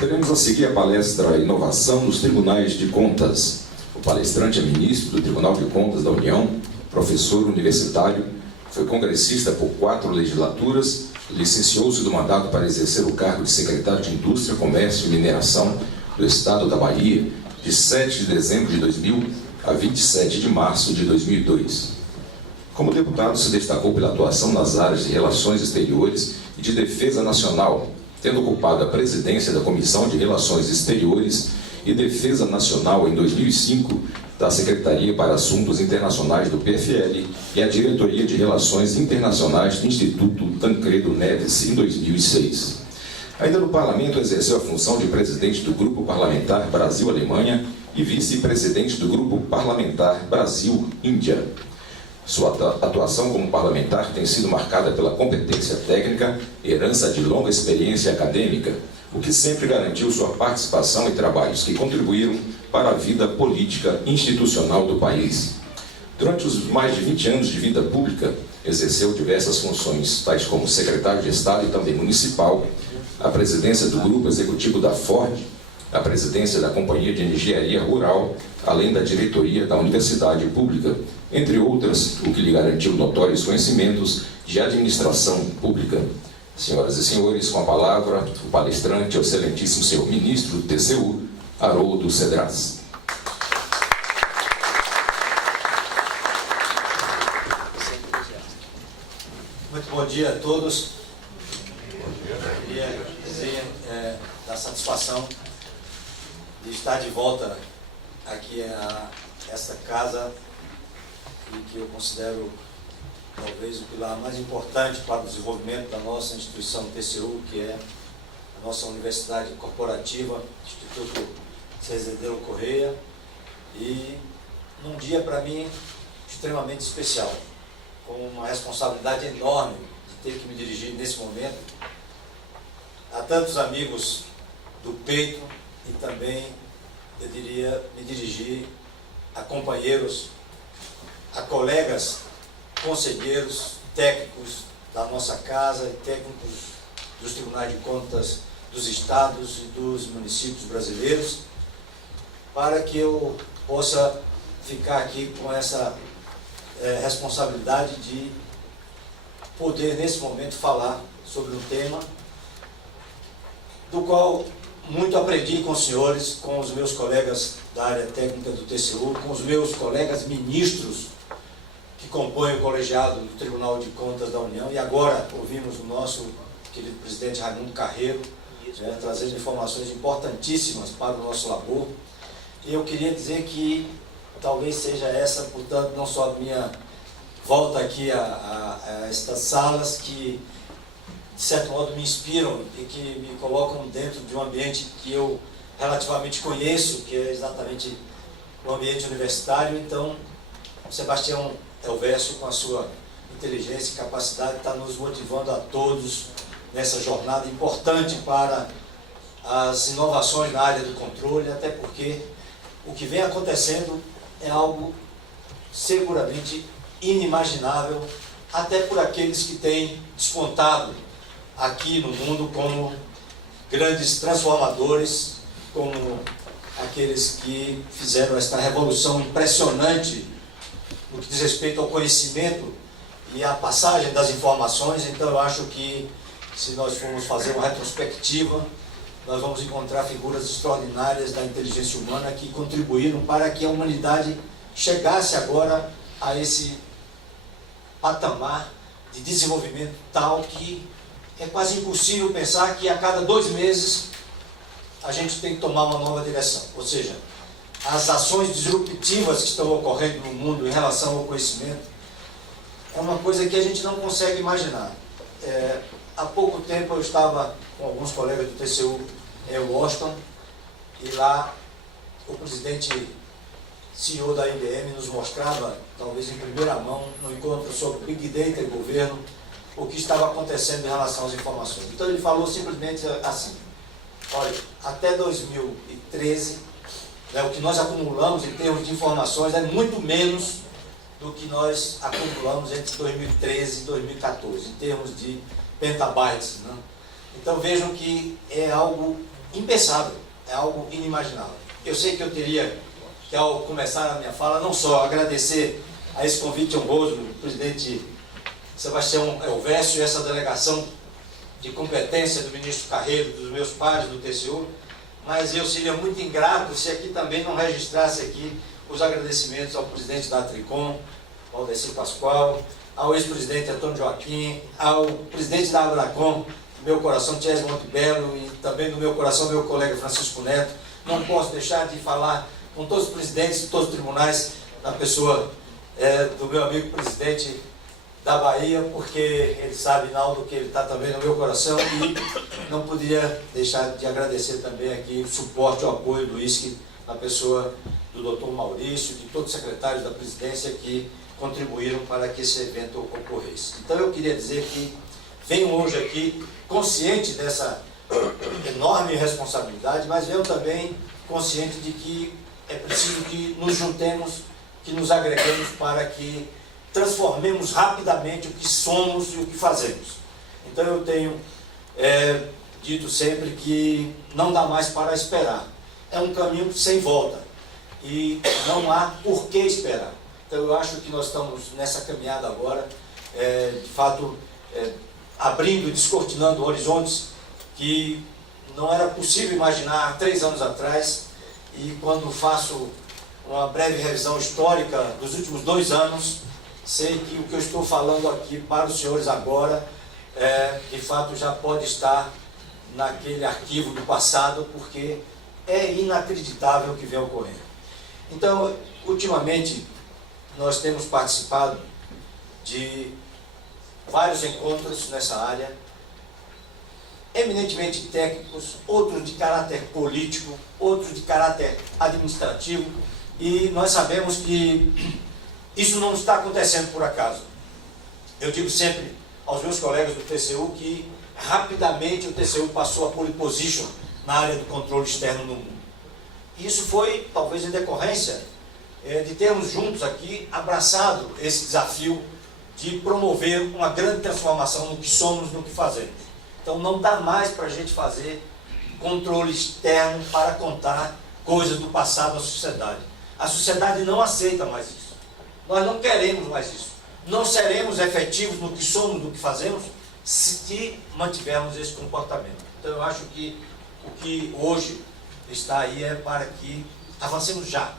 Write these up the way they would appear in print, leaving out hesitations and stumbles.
Teremos a seguir a palestra Inovação nos Tribunais de Contas. O palestrante é ministro do Tribunal de Contas da União, professor universitário, foi congressista por 4 legislaturas, licenciou-se do mandato para exercer o cargo de secretário de Indústria, Comércio e Mineração do Estado da Bahia, de 7 de dezembro de 2000 a 27 de março de 2002. Como deputado, se destacou pela atuação nas áreas de Relações Exteriores e de Defesa Nacional, tendo ocupado a presidência da Comissão de Relações Exteriores e Defesa Nacional em 2005, da Secretaria para Assuntos Internacionais do PFL e a Diretoria de Relações Internacionais do Instituto Tancredo Neves em 2006. Ainda no Parlamento, exerceu a função de presidente do Grupo Parlamentar Brasil-Alemanha e vice-presidente do Grupo Parlamentar Brasil-Índia. Sua atuação como parlamentar tem sido marcada pela competência técnica, herança de longa experiência acadêmica, o que sempre garantiu sua participação em trabalhos que contribuíram para a vida política institucional do país. Durante os mais de 20 anos de vida pública, exerceu diversas funções, tais como secretário de Estado e também municipal, a presidência do Grupo Executivo da Ford, a presidência da Companhia de Engenharia Rural, além da diretoria da Universidade Pública, entre outras, o que lhe garantiu notórios conhecimentos de administração pública. Senhoras e senhores, com a palavra, o palestrante, o excelentíssimo senhor ministro do TCU, Haroldo Cedras. Muito bom dia a todos. Eu queria dizer da satisfação de estar de volta aqui a essa casa e que eu considero talvez o pilar mais importante para o desenvolvimento da nossa instituição TCU, que é a nossa Universidade Corporativa, Instituto Cesareiro Correia, e num dia para mim extremamente especial, com uma responsabilidade enorme de ter que me dirigir nesse momento a tantos amigos do peito e também, eu diria, me dirigir a companheiros, a colegas, conselheiros, técnicos da nossa casa e técnicos dos tribunais de contas dos estados e dos municípios brasileiros, para que eu possa ficar aqui com essa responsabilidade de poder, nesse momento, falar sobre um tema do qual muito aprendi com os senhores, com os meus colegas da área técnica do TCU, com os meus colegas ministros que compõem o colegiado do Tribunal de Contas da União, e agora ouvimos o nosso querido presidente Raimundo Carreiro, trazendo informações importantíssimas para o nosso labor. E eu queria dizer que talvez seja essa, portanto, não só a minha volta aqui a estas salas que, de certo modo, me inspiram e que me colocam dentro de um ambiente que eu relativamente conheço, que é exatamente o ambiente universitário. Então, Sebastião Elvésio, com a sua inteligência e capacidade, está nos motivando a todos nessa jornada importante para as inovações na área do controle, até porque o que vem acontecendo é algo seguramente inimaginável, até por aqueles que têm despontado aqui no mundo como grandes transformadores, como aqueles que fizeram esta revolução impressionante no que diz respeito ao conhecimento e à passagem das informações. Então eu acho que, se nós formos fazer uma retrospectiva, nós vamos encontrar figuras extraordinárias da inteligência humana que contribuíram para que a humanidade chegasse agora a esse patamar de desenvolvimento tal que é quase impossível pensar que a cada 2 meses a gente tem que tomar uma nova direção. Ou seja, as ações disruptivas que estão ocorrendo no mundo em relação ao conhecimento é uma coisa que a gente não consegue imaginar. Há pouco tempo eu estava com alguns colegas do TCU em Washington, e lá o presidente CEO da IBM nos mostrava, talvez em primeira mão, no encontro sobre Big Data e governo, o que estava acontecendo em relação às informações. Então ele falou simplesmente assim: olha, até 2013, o que nós acumulamos em termos de informações é muito menos do que nós acumulamos entre 2013 e 2014, em termos de petabytes. Então vejam que é algo impensável, é algo inimaginável. Eu sei que eu teria que, ao começar a minha fala, não só agradecer a esse convite honroso do presidente Sebastião Elvésio e essa delegação de competência do ministro Carreiro, dos meus pares do TCU, mas eu seria muito ingrato se aqui também não registrasse aqui os agradecimentos ao presidente da Tricom, Valdeci Pascoal, ao ex-presidente Antônio Joaquim, ao presidente da Abracom, do meu coração, Thierry Montebello, e também do meu coração, meu colega Francisco Neto. Não posso deixar de falar com todos os presidentes de todos os tribunais, na pessoa do meu amigo presidente da Bahia, porque ele sabe, Naldo, que ele está também no meu coração, e não podia deixar de agradecer também aqui o suporte, o apoio do ISC, na pessoa do doutor Maurício, de todos os secretários da presidência que contribuíram para que esse evento ocorresse. Então eu queria dizer que venho hoje aqui consciente dessa enorme responsabilidade, mas venho também consciente de que é preciso que nos juntemos, que nos agreguemos para que transformemos rapidamente o que somos e o que fazemos. Então eu tenho dito sempre que não dá mais para esperar. É um caminho sem volta e não há por que esperar. Então eu acho que nós estamos nessa caminhada agora, de fato, abrindo e descortinando horizontes que não era possível imaginar há 3 anos atrás, e quando faço uma breve revisão histórica dos últimos 2 anos, sei que o que eu estou falando aqui para os senhores agora, de fato já pode estar naquele arquivo do passado, porque é inacreditável o que vem ocorrendo. Então, ultimamente, nós temos participado de vários encontros nessa área, eminentemente técnicos, outros de caráter político, outros de caráter administrativo, e nós sabemos que isso não está acontecendo por acaso. Eu digo sempre aos meus colegas do TCU que rapidamente o TCU passou a pole position na área do controle externo no mundo. Isso foi talvez em decorrência de termos juntos aqui abraçado esse desafio de promover uma grande transformação no que somos, no que fazemos. Então não dá mais para a gente fazer controle externo para contar coisas do passado à sociedade. A sociedade não aceita mais isso. Nós não queremos mais isso. Não seremos efetivos no que somos, no que fazemos, se mantivermos esse comportamento. Então eu acho que o que hoje está aí é para que avancemos já.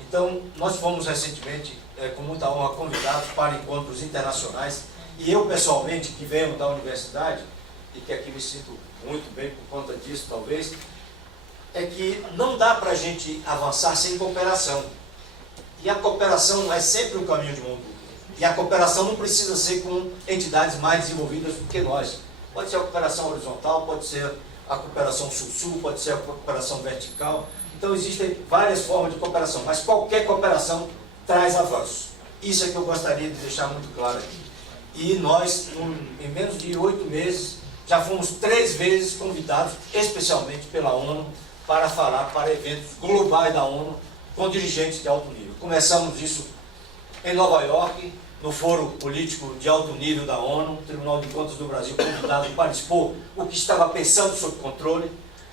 Então nós fomos recentemente, com muita honra, convidados para encontros internacionais, e eu pessoalmente, que venho da universidade, e que aqui me sinto muito bem por conta disso talvez, é que não dá para a gente avançar sem cooperação. E a cooperação é sempre um caminho de mão dupla. E a cooperação não precisa ser com entidades mais desenvolvidas do que nós. Pode ser a cooperação horizontal, pode ser a cooperação sul-sul, pode ser a cooperação vertical. Então existem várias formas de cooperação, mas qualquer cooperação traz avanço. Isso é que eu gostaria de deixar muito claro aqui. E nós, em menos de 8 meses, já fomos 3 vezes convidados, especialmente pela ONU, para falar para eventos globais da ONU com dirigentes de alto nível. Começamos isso em Nova York, no foro político de alto nível da ONU, o Tribunal de Contas do Brasil convidado para expor o que estava pensando sob controle.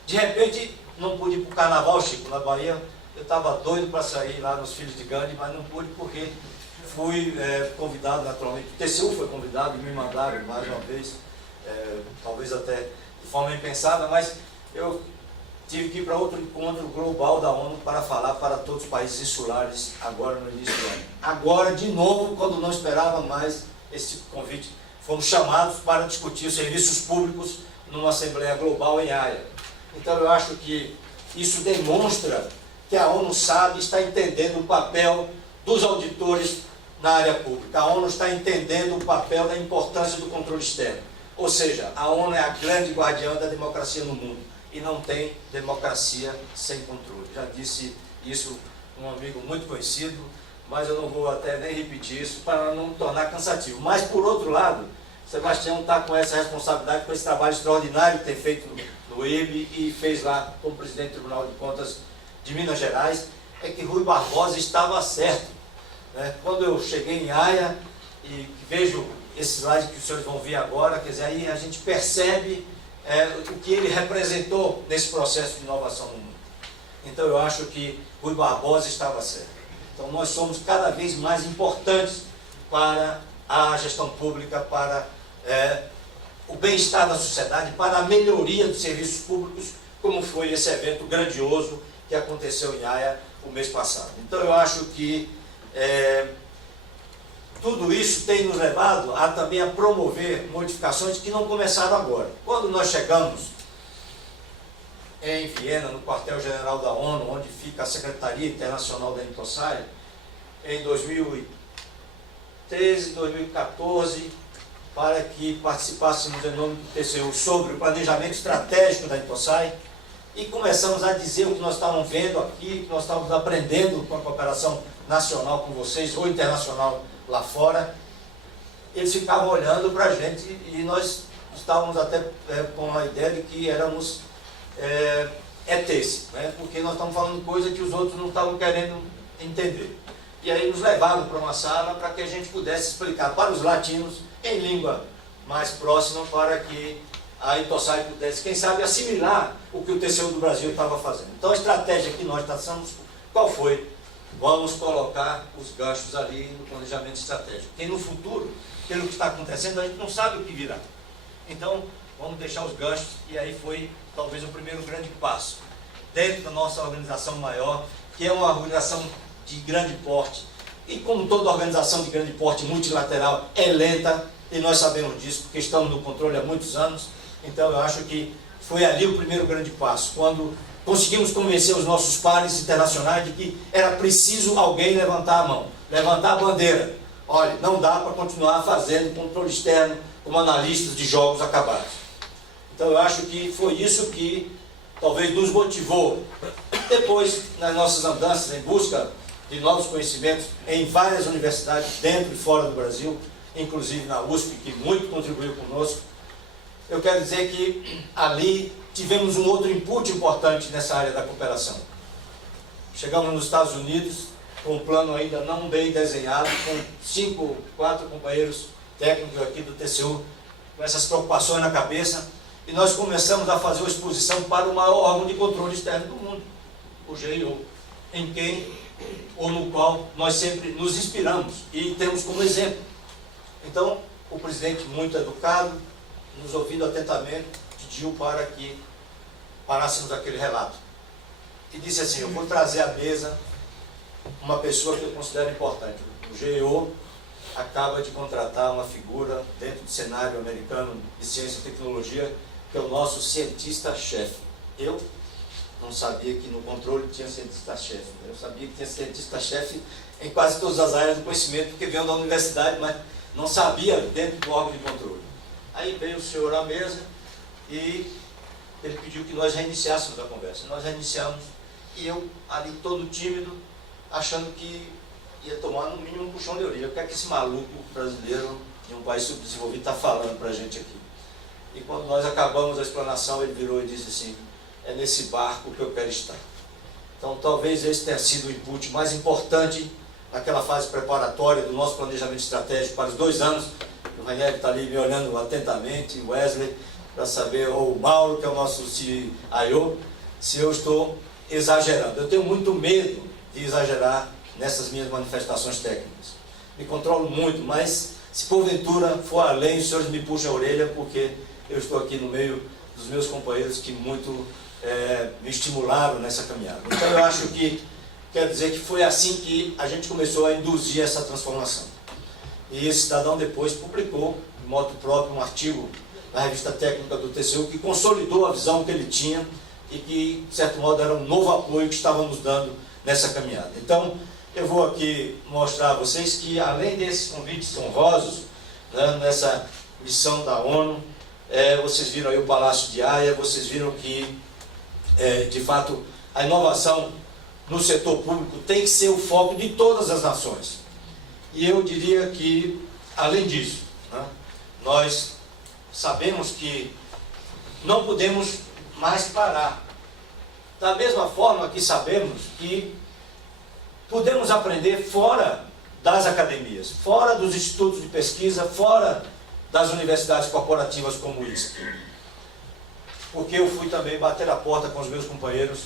De repente, não pude ir para o carnaval, Chico, na Bahia. Eu estava doido para sair lá nos Filhos de Gandhi, mas não pude porque fui convidado naturalmente. O TCU foi convidado e me mandaram mais uma vez, talvez até de forma impensada, mas eu tive que ir para outro encontro global da ONU para falar para todos os países insulares agora no início do ano. Agora, de novo, quando não esperava mais esse tipo de convite, fomos chamados para discutir os serviços públicos numa Assembleia Global em Haia. Então eu acho que isso demonstra que a ONU sabe, está entendendo o papel dos auditores na área pública. A ONU está entendendo o papel da importância do controle externo. Ou seja, a ONU é a grande guardiã da democracia no mundo. E não tem democracia sem controle. Já disse isso um amigo muito conhecido, mas eu não vou até nem repetir isso para não tornar cansativo. Mas, por outro lado, Sebastião está com essa responsabilidade, com esse trabalho extraordinário que tem feito no IB e fez lá como presidente do Tribunal de Contas de Minas Gerais, é que Rui Barbosa estava certo. Quando eu cheguei em Haia e vejo esse slide que os senhores vão ver agora, quer dizer, aí a gente percebe o que ele representou nesse processo de inovação no mundo. Então eu acho que Rui Barbosa estava certo. Então nós somos cada vez mais importantes para a gestão pública, para o bem-estar da sociedade, para a melhoria dos serviços públicos, como foi esse evento grandioso que aconteceu em Haia o mês passado. Então eu acho que tudo isso tem nos levado a também a promover modificações que não começaram agora. Quando nós chegamos em Viena, no quartel-general da ONU, onde fica a Secretaria Internacional da Intosai, em 2013, 2014, para que participássemos em nome do TCU sobre o planejamento estratégico da Intosai, e começamos a dizer o que nós estávamos vendo aqui, que nós estávamos aprendendo com a cooperação nacional com vocês, ou internacional lá fora. Eles ficavam olhando para a gente e nós estávamos até com a ideia de que éramos ETs, né? Porque nós estamos falando coisa que os outros não estavam querendo entender. E aí nos levaram para uma sala para que a gente pudesse explicar para os latinos em língua mais próxima, para que a Intosai pudesse, quem sabe, assimilar o que o TCU do Brasil estava fazendo. Então a estratégia que nós traçamos, qual foi? Vamos colocar os ganchos ali no planejamento estratégico. Porque no futuro, pelo que está acontecendo, a gente não sabe o que virá. Então, vamos deixar os ganchos, e aí foi talvez o primeiro grande passo. Dentro da nossa organização maior, que é uma organização de grande porte, e como toda organização de grande porte multilateral é lenta, e nós sabemos disso, porque estamos no controle há muitos anos. Então eu acho que foi ali o primeiro grande passo, quando conseguimos convencer os nossos pares internacionais de que era preciso alguém levantar a mão, levantar a bandeira. Olha, não dá para continuar fazendo controle externo como analistas de jogos acabados. Então eu acho que foi isso que talvez nos motivou. Depois, nas nossas andanças em busca de novos conhecimentos em várias universidades, dentro e fora do Brasil, inclusive na USP, que muito contribuiu conosco, eu quero dizer que ali tivemos um outro input importante nessa área da cooperação. Chegamos nos Estados Unidos com um plano ainda não bem desenhado, com 4 companheiros técnicos aqui do TCU, com essas preocupações na cabeça, e nós começamos a fazer uma exposição para o maior órgão de controle externo do mundo, o GIO, em quem ou no qual nós sempre nos inspiramos e temos como exemplo. Então, o presidente, muito educado, nos ouvindo atentamente, pediu para que parássemos aquele relato. E disse assim: eu vou trazer à mesa uma pessoa que eu considero importante. O GEO acaba de contratar uma figura dentro do cenário americano de ciência e tecnologia, que é o nosso cientista-chefe. Eu não sabia que no controle tinha cientista-chefe. Eu sabia que tinha cientista-chefe em quase todas as áreas do conhecimento, porque veio da universidade, mas não sabia dentro do órgão de controle. Aí veio o senhor à mesa e ele pediu que nós reiniciássemos a conversa. Nós reiniciamos e eu, ali todo tímido, achando que ia tomar no mínimo um puxão de orelha. O que é que esse maluco brasileiro de um país subdesenvolvido está falando para a gente aqui? E quando nós acabamos a explanação, ele virou e disse assim: é nesse barco que eu quero estar. Então talvez esse tenha sido o input mais importante naquela fase preparatória do nosso planejamento estratégico para os 2 anos. O Ranieri está ali me olhando atentamente, o Wesley, para saber, ou o Mauro, que é o nosso CIO, se eu estou exagerando. Eu tenho muito medo de exagerar nessas minhas manifestações técnicas. Me controlo muito, mas se porventura for além, os senhores me puxam a orelha, porque eu estou aqui no meio dos meus companheiros que muito me estimularam nessa caminhada. Então eu acho que, quero dizer que foi assim que a gente começou a induzir essa transformação. E esse cidadão depois publicou, em modo próprio, um artigo na revista técnica do TCU, que consolidou a visão que ele tinha e que, de certo modo, era um novo apoio que estava nos dando nessa caminhada. Então, eu vou aqui mostrar a vocês que, além desses convites honrosos, né, nessa missão da ONU, vocês viram aí o Palácio de Haia, vocês viram que, de fato, a inovação no setor público tem que ser o foco de todas as nações. E eu diria que, além disso, né, nós sabemos que não podemos mais parar. Da mesma forma que sabemos que podemos aprender fora das academias, fora dos institutos de pesquisa, fora das universidades corporativas como o ISP. porque eu fui também bater a porta com os meus companheiros,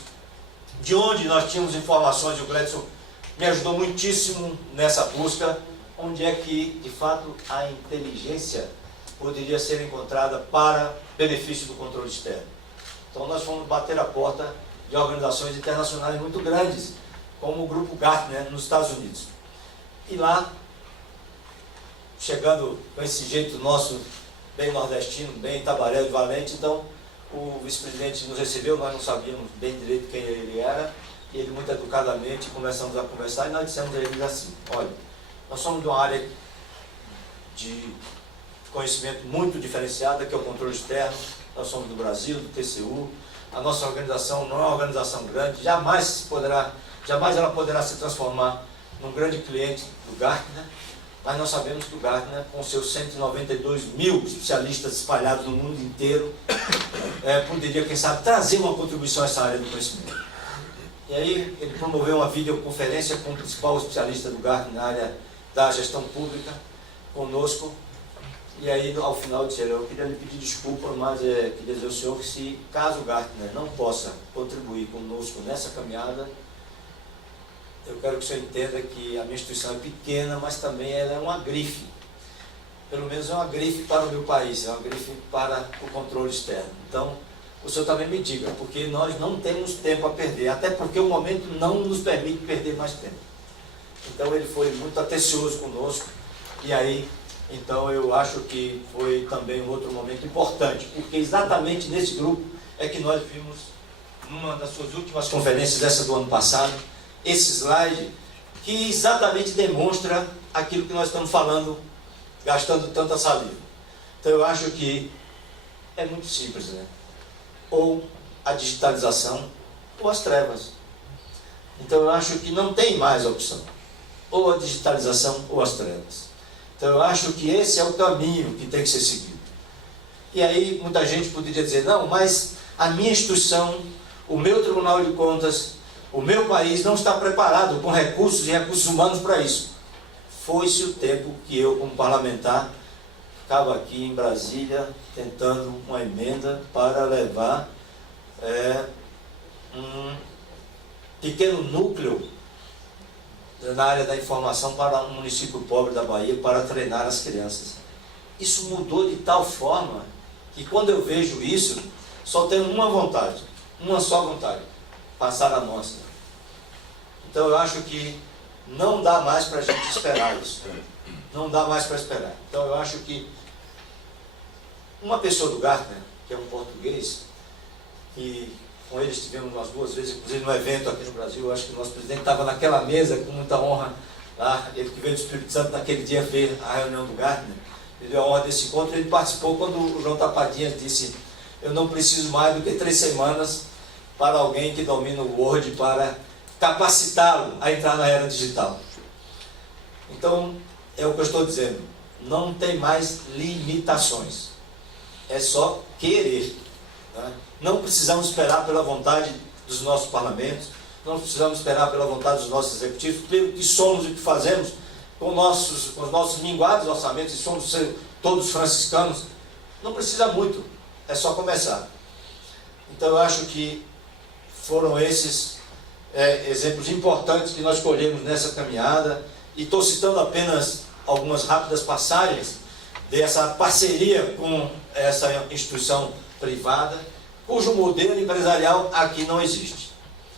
de onde nós tínhamos informações, e o Gledson me ajudou muitíssimo nessa busca, onde é que, de fato, a inteligência poderia ser encontrada para benefício do controle externo. Então nós fomos bater a porta de organizações internacionais muito grandes, como o Grupo Gartner, nos Estados Unidos. E lá, chegando com esse jeito nosso, bem nordestino, bem tabaréu e valente, então o vice-presidente nos recebeu, nós não sabíamos bem direito quem ele era, e ele muito educadamente começamos a conversar, e nós dissemos a ele assim: olha, nós somos de uma área de conhecimento muito diferenciada, que é o controle externo, nós somos do Brasil, do TCU, a nossa organização não é uma organização grande, jamais ela poderá se transformar num grande cliente do Gartner, mas nós sabemos que o Gartner, com seus 192 mil especialistas espalhados no mundo inteiro, poderia, quem sabe, trazer uma contribuição a essa área do conhecimento. E aí ele promoveu uma videoconferência com o principal especialista do Gartner na área da gestão pública, conosco, e aí ao final disse: eu queria lhe pedir desculpa, mas queria dizer ao senhor que, se caso o Gartner não possa contribuir conosco nessa caminhada, eu quero que o senhor entenda que a minha instituição é pequena, mas também ela é uma grife. Pelo menos é uma grife para o meu país, é uma grife para o controle externo. Então, o senhor também me diga, porque nós não temos tempo a perder, até porque o momento não nos permite perder mais tempo. Então, ele foi muito atencioso conosco, e aí, então, eu acho que foi também um outro momento importante, porque exatamente nesse grupo é que nós vimos, numa das suas últimas conferências, essa do ano passado, esse slide que exatamente demonstra aquilo que nós estamos falando, gastando tanta saliva. Então eu acho que é muito simples, né? Ou a digitalização ou as trevas. Então eu acho que não tem mais opção. Ou a digitalização ou as trevas. Então eu acho que esse é o caminho que tem que ser seguido. E aí muita gente poderia dizer: não, mas a minha instituição, o meu Tribunal de Contas, o meu país não está preparado com recursos e recursos humanos para isso. Foi-se o tempo que eu, como parlamentar, ficava aqui em Brasília tentando uma emenda para levar um pequeno núcleo na área da informação para um município pobre da Bahia, para treinar as crianças. Isso mudou de tal forma que, quando eu vejo isso, só tenho uma vontade, uma só vontade: passar a nossa. Então eu acho que não dá mais para a gente esperar isso. Não dá mais para esperar. Então eu acho que uma pessoa do Gartner, que é um português, que com ele estivemos umas 2 vezes, inclusive no evento aqui no Brasil, eu acho que o nosso presidente estava naquela mesa com muita honra lá, ele que veio do Espírito Santo naquele dia fez a reunião do Gartner, ele deu a honra desse encontro, ele participou quando o João Tapadinha disse: eu não preciso mais do que 3 semanas para alguém que domina o Word para capacitá-lo a entrar na era digital. Então, é o que eu estou dizendo, não tem mais limitações, é só querer, né? Não precisamos esperar pela vontade dos nossos parlamentos, não precisamos esperar pela vontade dos nossos executivos, pelo que somos e o que fazemos com os nossos minguados orçamentos, e somos todos franciscanos. Não precisa muito, é só começar. Então eu acho que foram esses exemplos importantes que nós escolhemos nessa caminhada, e estou citando apenas algumas rápidas passagens dessa parceria com essa instituição privada, cujo modelo empresarial aqui não existe.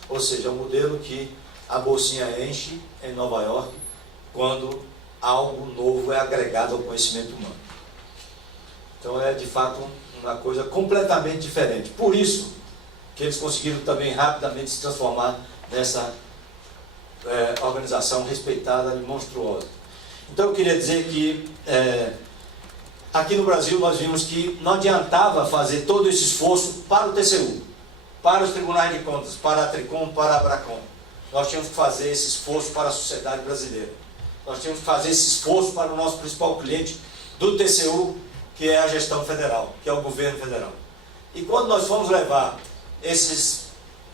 Ou seja, é um modelo que a bolsinha enche em Nova York quando algo novo é agregado ao conhecimento humano. Então é de fato uma coisa completamente diferente. Por isso que eles conseguiram também rapidamente se transformar nessa organização respeitada e monstruosa. Então eu queria dizer que aqui no Brasil nós vimos que não adiantava fazer todo esse esforço para o TCU, para os tribunais de contas, para a Tricom, para a Abracom. Nós tínhamos que fazer esse esforço para a sociedade brasileira. Nós tínhamos que fazer esse esforço para o nosso principal cliente do TCU, que é a gestão federal, que é o governo federal. E quando nós fomos levar esses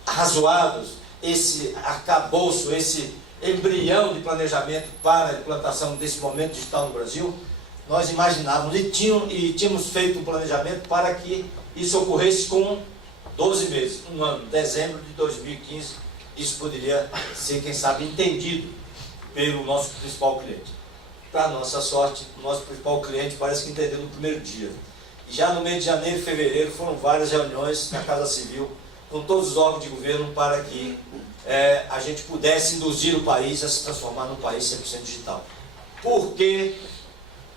arrazoados, esse arcabouço, esse embrião de planejamento para a implantação desse momento digital no Brasil, nós imaginávamos e tínhamos feito um planejamento para que isso ocorresse com 12 meses, um ano, dezembro de 2015, isso poderia ser, quem sabe, entendido pelo nosso principal cliente. Para nossa sorte, o nosso principal cliente parece que entendeu no primeiro dia. E já no mês de janeiro e fevereiro foram várias reuniões na Casa Civil com todos os órgãos de governo para que a gente pudesse induzir o país a se transformar num país 100% digital. Por que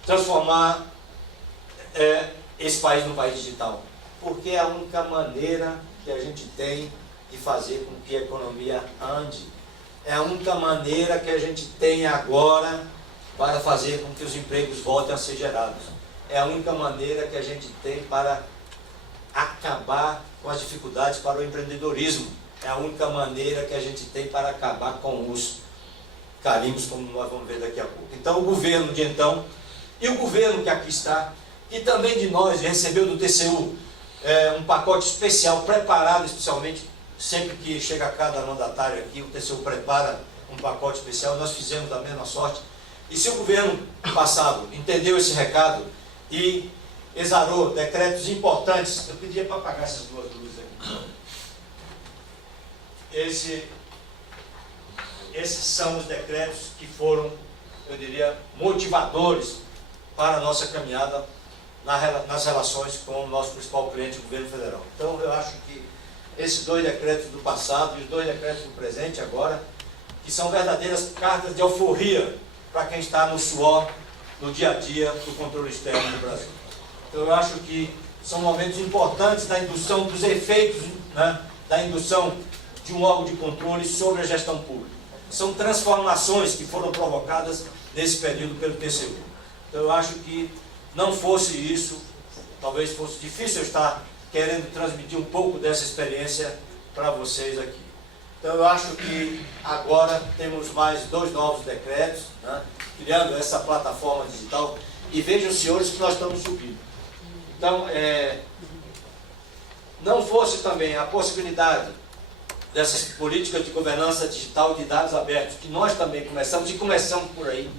transformar esse país num país digital? Porque é a única maneira que a gente tem de fazer com que a economia ande. É a única maneira que a gente tem agora para fazer com que os empregos voltem a ser gerados. É a única maneira que a gente tem para acabar com as dificuldades para o empreendedorismo. É a única maneira que a gente tem para acabar com os carimbos, como nós vamos ver daqui a pouco. Então, o governo de então, e o governo que aqui está, que também de nós recebeu do TCU um pacote especial, preparado especialmente, sempre que chega cada mandatário aqui, o TCU prepara um pacote especial, nós fizemos da mesma sorte. E se o governo passado entendeu esse recado e exarou decretos importantes, eu pedia para apagar essas duas luzes aqui. Esses são os decretos que foram, eu diria, motivadores para a nossa caminhada nas relações com o nosso principal cliente, o governo federal. Então, eu acho que esses dois decretos do passado e os dois decretos do presente agora, que são verdadeiras cartas de alforria para quem está no suor, no dia a dia do controle externo do Brasil. Então, eu acho que são momentos importantes da indução dos efeitos, né, da indução de um órgão de controle sobre a gestão pública. São transformações que foram provocadas nesse período pelo TCU. Então, eu acho que não fosse isso, talvez fosse difícil eu estar querendo transmitir um pouco dessa experiência para vocês aqui. Então, eu acho que agora temos mais dois novos decretos, né, criando essa plataforma digital, e vejam, senhores, que nós estamos subindo. Então, não fosse também a possibilidade dessas políticas de governança digital de dados abertos, que nós também começamos, e começamos por aí.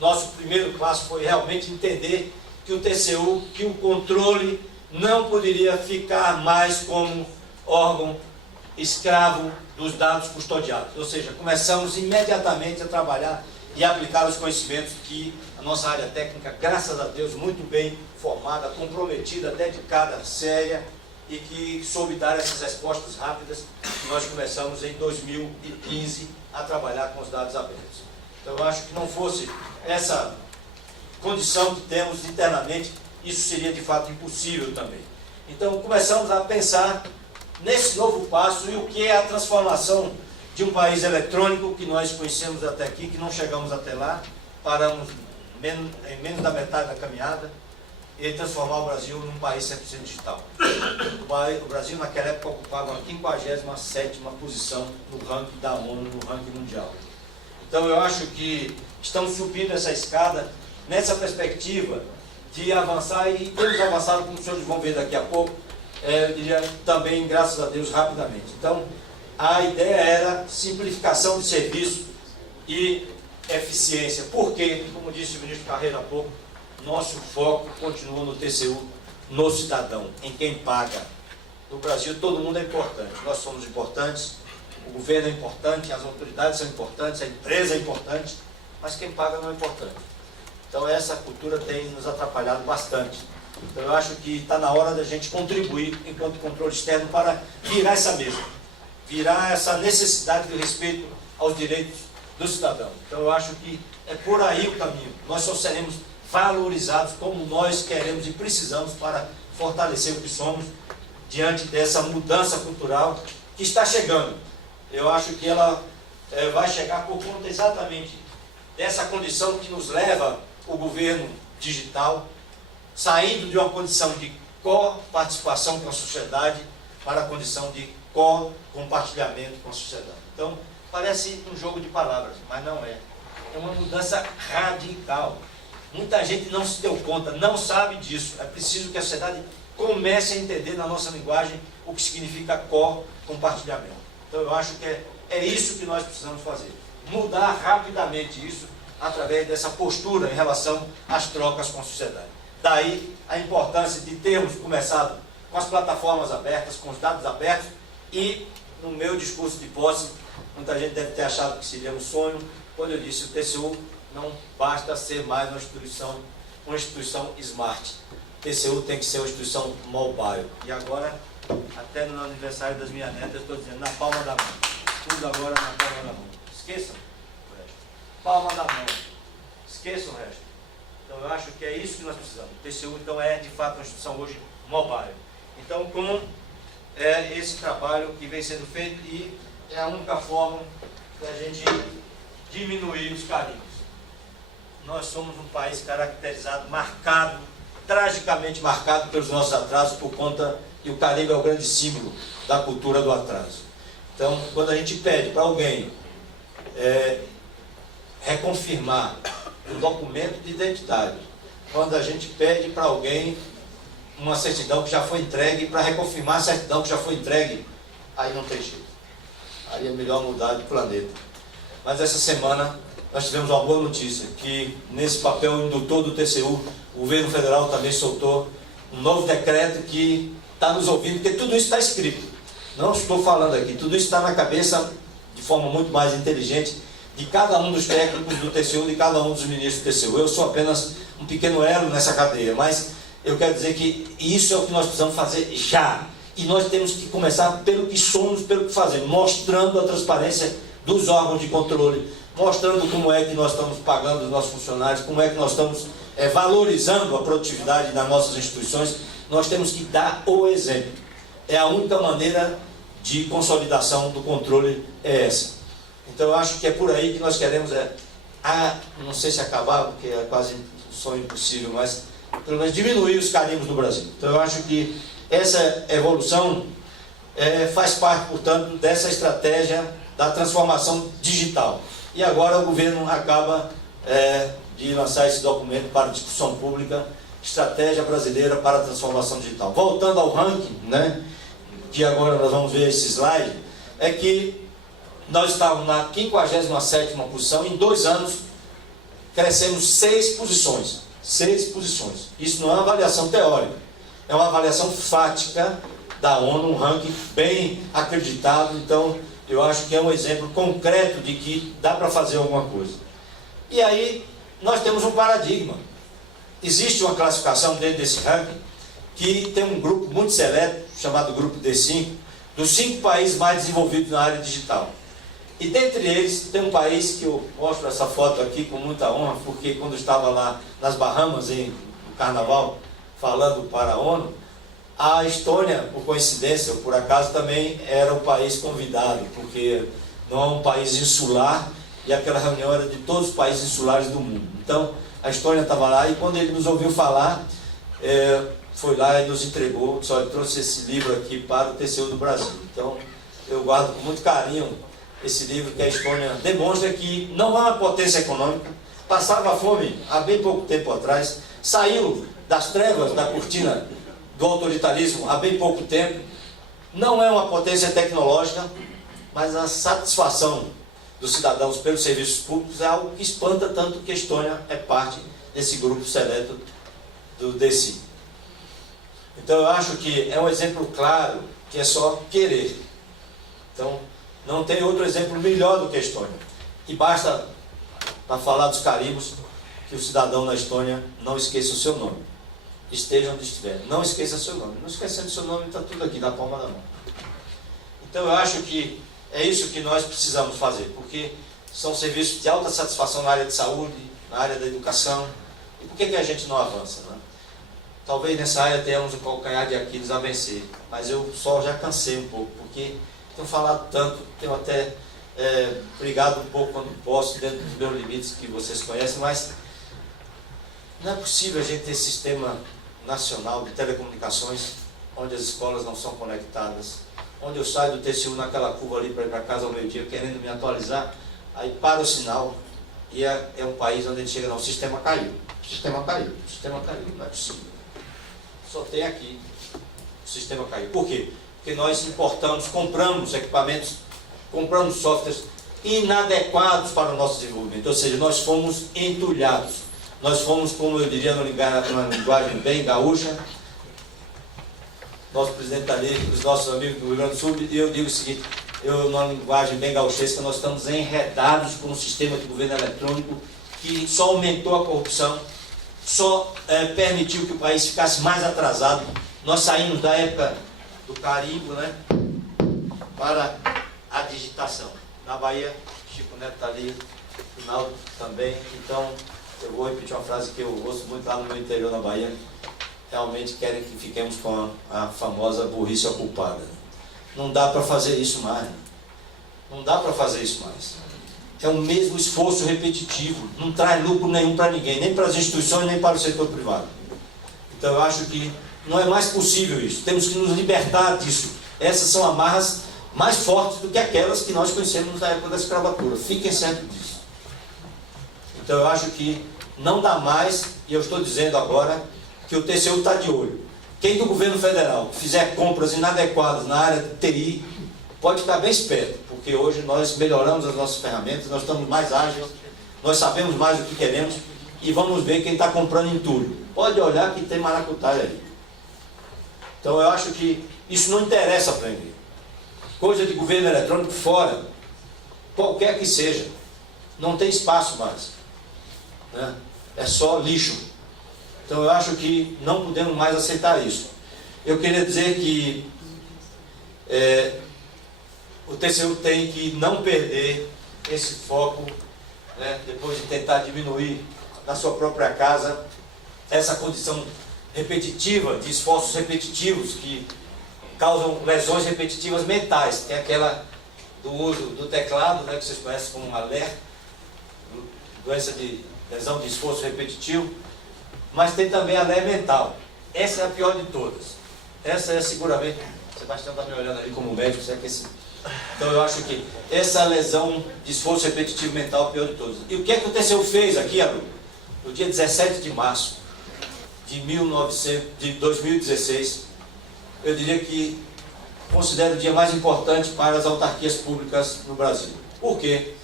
Nosso primeiro passo foi realmente entender que o TCU, que o controle não poderia ficar mais como órgão escravo dos dados custodiados. Ou seja, começamos imediatamente a trabalhar e aplicar os conhecimentos que a nossa área técnica, graças a Deus, muito bem formada, comprometida, dedicada, séria, e que soube dar essas respostas rápidas, que nós começamos em 2015 a trabalhar com os dados abertos. Então, eu acho que não fosse essa condição que temos internamente, isso seria de fato impossível também. Então, começamos a pensar nesse novo passo e o que é a transformação de um país eletrônico que nós conhecemos até aqui, que não chegamos até lá, paramos em menos da metade da caminhada, e transformar o Brasil num país 100% digital. O Brasil, naquela época, ocupava a 57ª posição no ranking da ONU, no ranking mundial. Então, eu acho que estamos subindo essa escada nessa perspectiva de avançar, e temos avançado, como os senhores vão ver daqui a pouco, eu diria também, graças a Deus, rapidamente. Então, a ideia era simplificação de serviço e eficiência. Por quê? Como disse o ministro Carreira há pouco, nosso foco continua no TCU, no cidadão, em quem paga. No Brasil, todo mundo é importante. Nós somos importantes, o governo é importante, as autoridades são importantes, a empresa é importante, mas quem paga não é importante. Então, essa cultura tem nos atrapalhado bastante. Então, eu acho que está na hora da gente contribuir, enquanto controle externo, para virar essa mesa, virar essa necessidade de respeito aos direitos do cidadão. Então, eu acho que é por aí o caminho. Nós só seremos valorizados como nós queremos e precisamos para fortalecer o que somos diante dessa mudança cultural que está chegando. Eu acho que ela vai chegar por conta exatamente dessa condição que nos leva o governo digital, saindo de uma condição de co-participação com a sociedade para a condição de co-compartilhamento com a sociedade. Então, parece um jogo de palavras, mas não é. É uma mudança radical. Muita gente não se deu conta, não sabe disso. É preciso que a sociedade comece a entender na nossa linguagem o que significa compartilhamento. Então, eu acho que é isso que nós precisamos fazer. Mudar rapidamente isso através dessa postura em relação às trocas com a sociedade. Daí a importância de termos começado com as plataformas abertas, com os dados abertos, e no meu discurso de posse, muita gente deve ter achado que seria um sonho, quando eu disse que o TCU não basta ser mais uma instituição smart. O TCU tem que ser uma instituição mobile. E agora, até no aniversário das minhas netas, eu estou dizendo, na palma da mão. Tudo agora na palma da mão. Esqueçam o resto. Palma da mão. Esqueçam o resto. Então eu acho que é isso que nós precisamos. O TCU então é de fato uma instituição hoje mobile. Então com esse trabalho que vem sendo feito, e é a única forma da gente diminuir os carimbos. Nós somos um país caracterizado, marcado, tragicamente marcado pelos nossos atrasos, por conta que o carimbo é o grande símbolo da cultura do atraso. Então, quando a gente pede para alguém reconfirmar o documento de identidade, quando a gente pede para alguém uma certidão que já foi entregue, para reconfirmar a certidão que já foi entregue, aí não tem jeito. Aí é melhor mudar de planeta. Mas essa semana nós tivemos uma boa notícia, que nesse papel indutor do TCU, o governo federal também soltou um novo decreto que está nos ouvindo, porque tudo isso está escrito. Não estou falando aqui, tudo isso está na cabeça, de forma muito mais inteligente, de cada um dos técnicos do TCU, de cada um dos ministros do TCU. Eu sou apenas um pequeno elo nessa cadeia, mas eu quero dizer que isso é o que nós precisamos fazer já. E nós temos que começar pelo que somos, pelo que fazemos, mostrando a transparência dos órgãos de controle, mostrando como é que nós estamos pagando os nossos funcionários, como é que nós estamos valorizando a produtividade das nossas instituições. Nós temos que dar o exemplo. É a única maneira de consolidação do controle é essa. Então eu acho que é por aí que nós queremos, não sei se acabar, porque é quase um sonho impossível, mas pelo menos diminuir os carimbos no Brasil. Então eu acho que essa evolução faz parte, portanto, dessa estratégia da transformação digital. E agora o governo acaba de lançar esse documento para discussão pública, Estratégia Brasileira para a Transformação Digital. Voltando ao ranking, né, que agora nós vamos ver esse slide, é que nós estávamos na 57ª posição, em 2 anos crescemos 6 posições. 6 posições. Isso não é uma avaliação teórica, é uma avaliação fática da ONU, um ranking bem acreditado. Então eu acho que é um exemplo concreto de que dá para fazer alguma coisa. E aí nós temos um paradigma. Existe uma classificação dentro desse ranking que tem um grupo muito seleto, chamado Grupo D5, dos 5 países mais desenvolvidos na área digital. E dentre eles tem um país que eu mostro essa foto aqui com muita honra, porque quando eu estava lá nas Bahamas, no Carnaval, falando para a ONU, a Estônia, por coincidência ou por acaso, também era o país convidado, porque não é um país insular, e aquela reunião era de todos os países insulares do mundo. Então, a Estônia estava lá, e quando ele nos ouviu falar, foi lá e nos entregou, só trouxe esse livro aqui para o TCU do Brasil. Então, eu guardo com muito carinho esse livro, que a Estônia demonstra que não é uma potência econômica, passava fome há bem pouco tempo atrás, saiu das trevas da cortina do autoritarismo há bem pouco tempo, não é uma potência tecnológica, mas a satisfação dos cidadãos pelos serviços públicos é algo que espanta tanto, que a Estônia é parte desse grupo seleto do D5. Então eu acho que é um exemplo claro que é só querer. Então não tem outro exemplo melhor do que a Estônia. E basta, para falar dos carimbos, que o cidadão na Estônia não esqueça o seu nome. Esteja onde estiver, não esqueça seu nome. Não esquecendo seu nome, está tudo aqui na palma da mão. Então eu acho que é isso que nós precisamos fazer, porque são serviços de alta satisfação na área de saúde, na área da educação. E por que a gente não avança, né? Talvez nessa área tenhamos o calcanhar de Aquiles a vencer, mas eu só já cansei um pouco, porque tenho falado tanto, tenho até brigado um pouco quando posso, dentro dos meus limites que vocês conhecem, mas não é possível a gente ter sistema nacional de telecomunicações onde as escolas não são conectadas, onde eu saio do TCU naquela curva ali para ir para casa ao meio-dia querendo me atualizar, aí para o sinal e é um país onde a gente chega, não, o sistema caiu, não é possível. Só tem aqui, o sistema caiu. Por quê? Porque nós importamos, compramos equipamentos, compramos softwares inadequados para o nosso desenvolvimento, ou seja, nós fomos entulhados, nós fomos, como eu diria numa linguagem bem gaúcha, nosso presidente está ali, os nossos amigos do Rio Grande do Sul, e eu digo o seguinte, numa linguagem bem gauchesca, nós estamos enredados com um sistema de governo eletrônico que só aumentou a corrupção, só permitiu que o país ficasse mais atrasado. Nós saímos da época do carimbo, né, para a digitação. Na Bahia, Chico Neto está ali, Rinaldo também. Então, eu vou repetir uma frase que eu ouço muito lá no meu interior na Bahia. Realmente querem que fiquemos com a famosa burrice ocupada. Não dá para fazer isso mais. Não dá para fazer isso mais. É o mesmo esforço repetitivo. Não traz lucro nenhum para ninguém, nem para as instituições, nem para o setor privado. Então, eu acho que não é mais possível isso. Temos que nos libertar disso. Essas são amarras mais fortes do que aquelas que nós conhecemos na época da escravatura. Fiquem certos disso. Então eu acho que não dá mais, e eu estou dizendo agora que o TCU está de olho. Quem do governo federal fizer compras inadequadas na área de TI, pode ficar bem esperto, porque hoje nós melhoramos as nossas ferramentas, nós estamos mais ágeis, nós sabemos mais o que queremos, e vamos ver quem está comprando entulho. Pode olhar que tem maracutaia ali. Então eu acho que isso não interessa para mim. Coisa de governo eletrônico fora, qualquer que seja, não tem espaço mais, né? É só lixo. Então eu acho que não podemos mais aceitar isso. Eu queria dizer que o TCU tem que não perder esse foco, né, depois de tentar diminuir na sua própria casa essa condição repetitiva, de esforços repetitivos que causam lesões repetitivas mentais. Tem aquela do uso do teclado, né, que vocês conhecem como uma LER, doença de lesão de esforço repetitivo, mas tem também a LER mental. Essa é a pior de todas. Essa é seguramente, o Sebastião está me olhando ali como médico, será que esse... Então eu acho que essa lesão de esforço repetitivo mental é a pior de todas. E o que é que o TCU fez aqui, Alu? No dia 17 de março de 2016, eu diria que considero o dia mais importante para as autarquias públicas no Brasil. Por quê?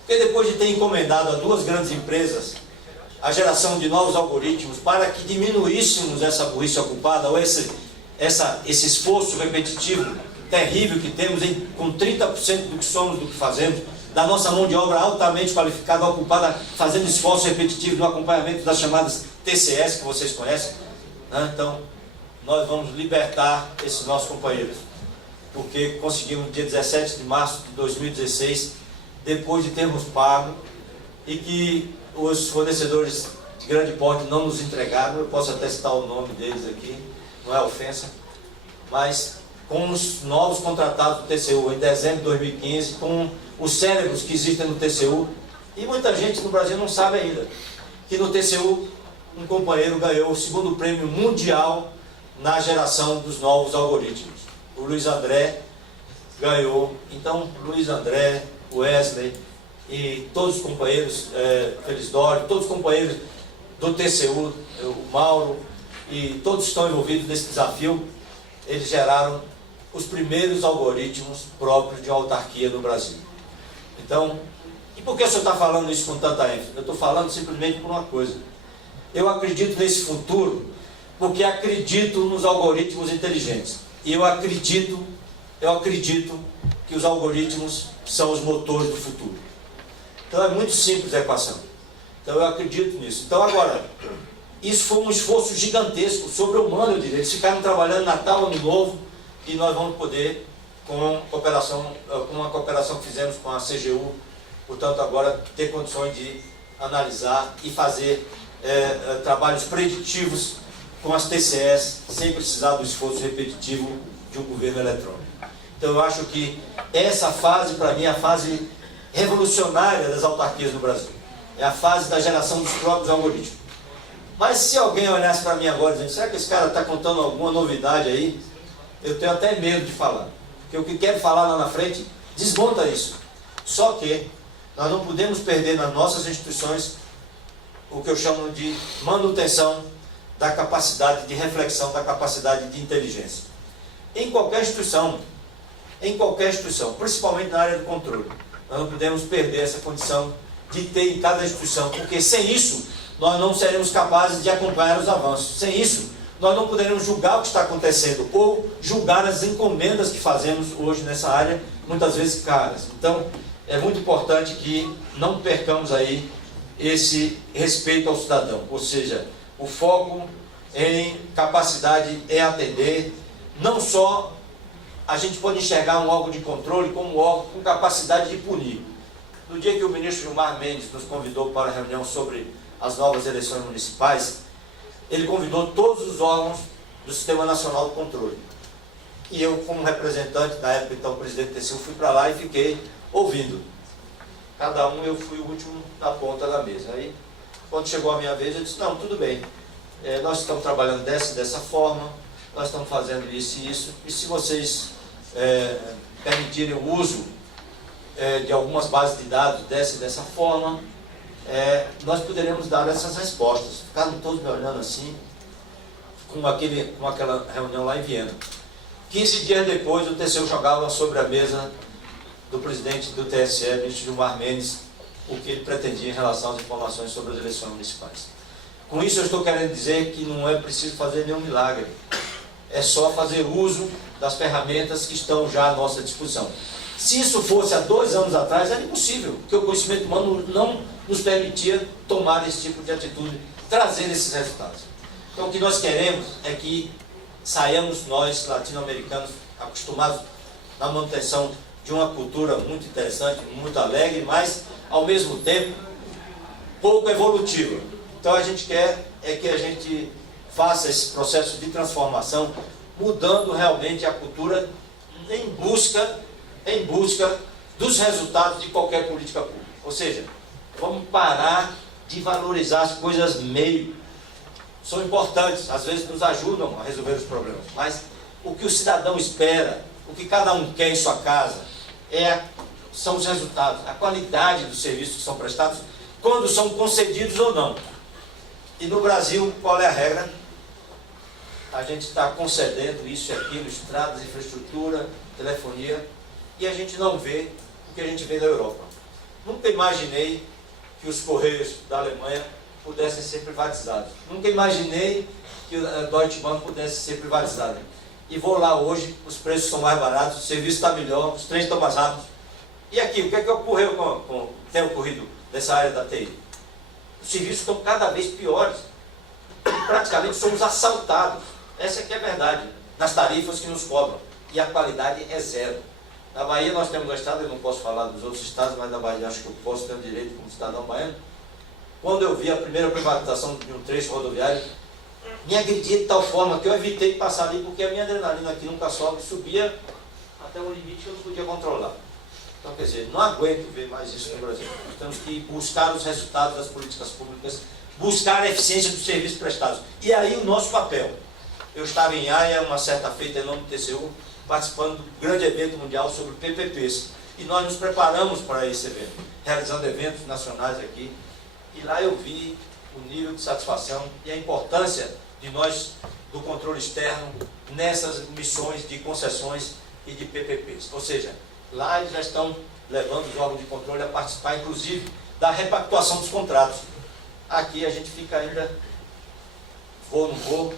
Porque depois de ter encomendado a duas grandes empresas a geração de novos algoritmos para que diminuíssemos essa burrice ocupada, ou esse esforço repetitivo terrível que temos com 30% do que somos, do que fazemos, da nossa mão de obra altamente qualificada, ocupada, fazendo esforço repetitivo no acompanhamento das chamadas TCS, que vocês conhecem, né? Então, nós vamos libertar esses nossos companheiros, porque conseguimos no dia 17 de março de 2016, depois de termos pago, e que os fornecedores de grande porte não nos entregaram. Eu posso até citar o nome deles aqui, não é ofensa, mas com os novos contratados do TCU em dezembro de 2015, com os cérebros que existem no TCU, e muita gente no Brasil não sabe ainda, que no TCU um companheiro ganhou o segundo prêmio mundial na geração dos novos algoritmos. O Luiz André ganhou. Então, Luiz André, Wesley e todos os companheiros, Felizório, todos os companheiros do TCU, o Mauro, e todos estão envolvidos nesse desafio. Eles geraram os primeiros algoritmos próprios de uma autarquia no Brasil. Então, e por que o senhor está falando isso com tanta ênfase? Eu estou falando simplesmente por uma coisa. Eu acredito nesse futuro porque acredito nos algoritmos inteligentes. E eu acredito que os algoritmos são os motores do futuro. Então é muito simples a equação. Então eu acredito nisso. Então agora, isso foi um esforço gigantesco, sobre-humano, eu diria. Eles ficaram trabalhando Natal, Ano Novo, e nós vamos poder, com uma cooperação que fizemos com a CGU, portanto agora ter condições de analisar e fazer trabalhos preditivos com as TCS, sem precisar do esforço repetitivo de um governo eletrônico. Então eu acho que essa fase, para mim, é a fase revolucionária das autarquias no Brasil. É a fase da geração dos próprios algoritmos. Mas se alguém olhasse para mim agora dizendo, será que esse cara está contando alguma novidade aí? Eu tenho até medo de falar. Porque o que quero falar lá na frente desmonta isso. Só que nós não podemos perder nas nossas instituições o que eu chamo de manutenção da capacidade de reflexão, da capacidade de inteligência. Em qualquer instituição, principalmente na área do controle. Nós não podemos perder essa condição de ter em cada instituição, porque sem isso nós não seremos capazes de acompanhar os avanços. Sem isso, nós não poderemos julgar o que está acontecendo ou julgar as encomendas que fazemos hoje nessa área, muitas vezes caras. Então, é muito importante que não percamos aí esse respeito ao cidadão, ou seja, o foco em capacidade em atender. Não só a gente pode enxergar um órgão de controle como um órgão com capacidade de punir. No dia que o ministro Gilmar Mendes nos convidou para a reunião sobre as novas eleições municipais, ele convidou todos os órgãos do Sistema Nacional de Controle. E eu, como representante, da época, então, o presidente TCU, fui para lá e fiquei ouvindo. Cada um, eu fui o último na ponta da mesa. Aí, quando chegou a minha vez, eu disse, não, tudo bem, nós estamos trabalhando dessa forma, nós estamos fazendo isso e isso, e se vocês permitirem o uso de algumas bases de dados dessa forma, nós poderemos dar essas respostas. Ficaram todos me olhando assim, com aquela reunião lá em Viena. 15 dias depois, o TCU jogava sobre a mesa do presidente do TSE, ministro Gilmar Mendes, o que ele pretendia em relação às informações sobre as eleições municipais. Com isso, eu estou querendo dizer que não é preciso fazer nenhum milagre. É só fazer uso das ferramentas que estão já à nossa disposição. Se isso fosse há 2 anos atrás, era impossível, porque o conhecimento humano não nos permitia tomar esse tipo de atitude, trazer esses resultados. Então, o que nós queremos é que saiamos nós, latino-americanos, acostumados na manutenção de uma cultura muito interessante, muito alegre, mas, ao mesmo tempo, pouco evolutiva. Então, a gente quer que a gente faça esse processo de transformação, mudando realmente a cultura em busca dos resultados de qualquer política pública. Ou seja, vamos parar de valorizar as coisas meio. São importantes, às vezes nos ajudam a resolver os problemas, mas o que o cidadão espera, o que cada um quer em sua casa, são os resultados, a qualidade dos serviços que são prestados, quando são concedidos ou não. E no Brasil, qual é a regra? A gente está concedendo isso e aquilo, estradas, infraestrutura, telefonia, e a gente não vê o que a gente vê na Europa. Nunca imaginei que os Correios da Alemanha pudessem ser privatizados. Nunca imaginei que a Deutsche Bahn pudesse ser privatizada. E vou lá hoje, os preços são mais baratos, o serviço está melhor, os trens estão mais rápidos. E aqui, o que é que ocorreu tem ocorrido nessa área da TI? Os serviços estão cada vez piores. E praticamente somos assaltados. Essa aqui é a verdade, nas tarifas que nos cobram. E a qualidade é zero. Na Bahia nós temos um estado, eu não posso falar dos outros estados, mas na Bahia acho que eu posso ter o direito como cidadão baiano. Quando eu vi a primeira privatização de um trecho rodoviário, me agredia de tal forma que eu evitei de passar ali, porque a minha adrenalina aqui nunca sobe, subia até um limite que eu não podia controlar. Então, quer dizer, não aguento ver mais isso no Brasil. Nós temos que buscar os resultados das políticas públicas, buscar a eficiência dos serviços prestados. E aí o nosso papel. Eu estava em Haia, uma certa feita em nome do TCU, participando do grande evento mundial sobre PPPs. E nós nos preparamos para esse evento, realizando eventos nacionais aqui. E lá eu vi o nível de satisfação e a importância de nós, do controle externo, nessas missões de concessões e de PPPs. Ou seja, lá eles já estão levando os órgãos de controle a participar, inclusive, da repactuação dos contratos. Aqui a gente fica ainda, vou, não vou,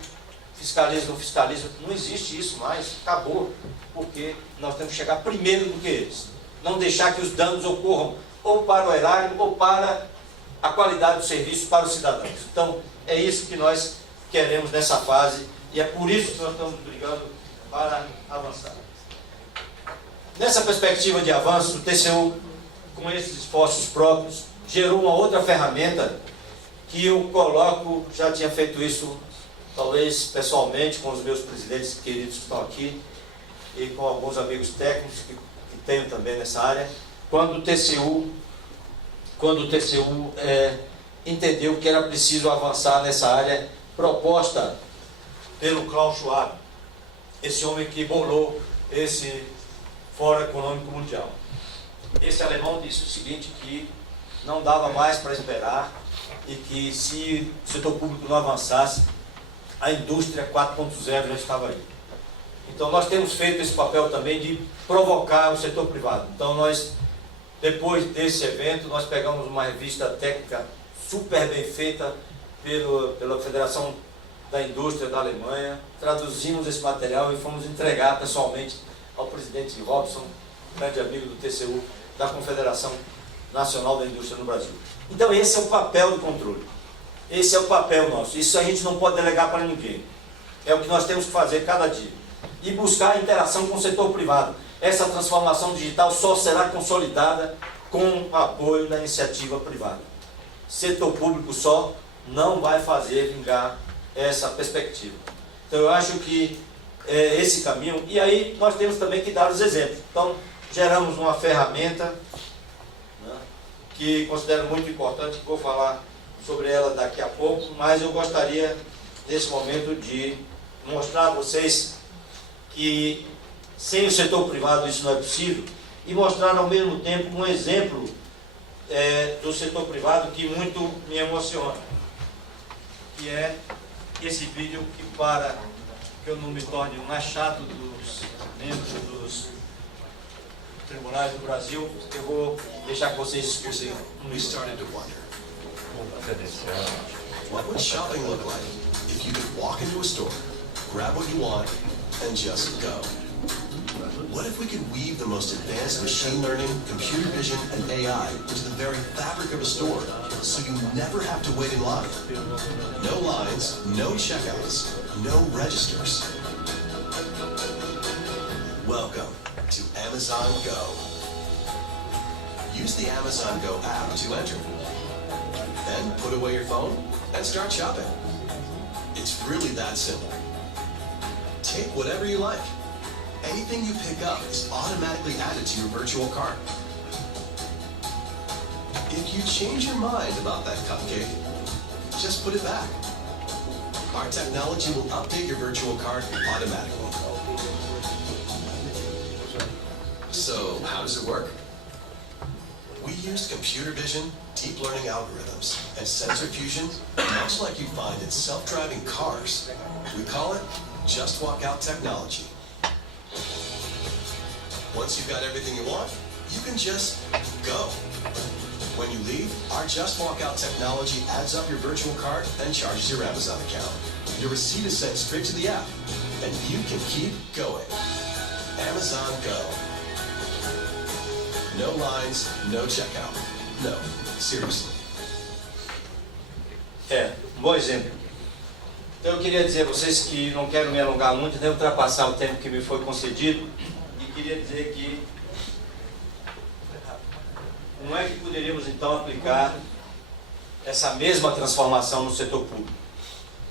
fiscaliza, não fiscaliza. Não existe isso mais, acabou, porque nós temos que chegar primeiro do que eles. Não deixar que os danos ocorram ou para o erário ou para a qualidade do serviço para os cidadãos. Então, é isso que nós queremos nessa fase e é por isso que nós estamos brigando para avançar. Nessa perspectiva de avanço, o TCU, com esses esforços próprios, gerou uma outra ferramenta que eu coloco, já tinha feito isso, talvez pessoalmente, com os meus presidentes queridos que estão aqui, e com alguns amigos técnicos que tenho também nessa área, quando o TCU entendeu que era preciso avançar nessa área proposta pelo Klaus Schwab, esse homem que bolou esse Fórum Econômico Mundial. Esse alemão disse o seguinte, que não dava mais para esperar e que se o setor público não avançasse, a indústria 4.0 já estava aí. Então nós temos feito esse papel também de provocar o setor privado. Então nós Depois desse evento, nós pegamos uma revista técnica super bem feita pela Federação da Indústria da Alemanha, traduzimos esse material e fomos entregar pessoalmente ao presidente Robson, grande amigo do TCU, da Confederação Nacional da Indústria no Brasil. Então esse é o papel do controle. Esse é o papel nosso. Isso a gente não pode delegar para ninguém. É o que nós temos que fazer cada dia. E buscar a interação com o setor privado. Essa transformação digital só será consolidada com o apoio da iniciativa privada. Setor público só não vai fazer vingar essa perspectiva. Então eu acho que é esse caminho. E aí nós temos também que dar os exemplos. Então geramos uma ferramenta, né, que considero muito importante, vou falar sobre ela daqui a pouco, mas eu gostaria nesse momento de mostrar a vocês que sem o setor privado isso não é possível, e mostrar ao mesmo tempo um exemplo do setor privado que muito me emociona, que é esse vídeo que, para que eu não me torne o mais chato dos membros dos tribunais do Brasil, eu vou deixar que vocês escutem. We started to wonder, what would shopping look like if you could walk into a store, grab what you want, and just go? What if we could weave the most advanced machine learning, computer vision, and AI into the very fabric of a store, so you never have to wait in line? No lines, no checkouts, no registers. Welcome to Amazon Go. Use the Amazon Go app to enter. Then put away your phone and start shopping. It's really that simple. Take whatever you like. Anything you pick up is automatically added to your virtual cart. If you change your mind about that cupcake, just put it back. Our technology will update your virtual cart automatically. So, how does it work? We used computer vision, deep learning algorithms, and sensor fusion, much like you find in self-driving cars. We call it Just Walk Out technology. Once you've got everything you want, you can just go. When you leave, our Just Walk Out technology adds up your virtual cart and charges your Amazon account. Your receipt is sent straight to the app, and you can keep going. Amazon Go. No lines, no checkout. No, seriously. Bom exemplo. Então eu queria dizer a vocês que não quero me alongar muito, nem ultrapassar o tempo que me foi concedido, e queria dizer que como é que poderíamos então aplicar essa mesma transformação no setor público.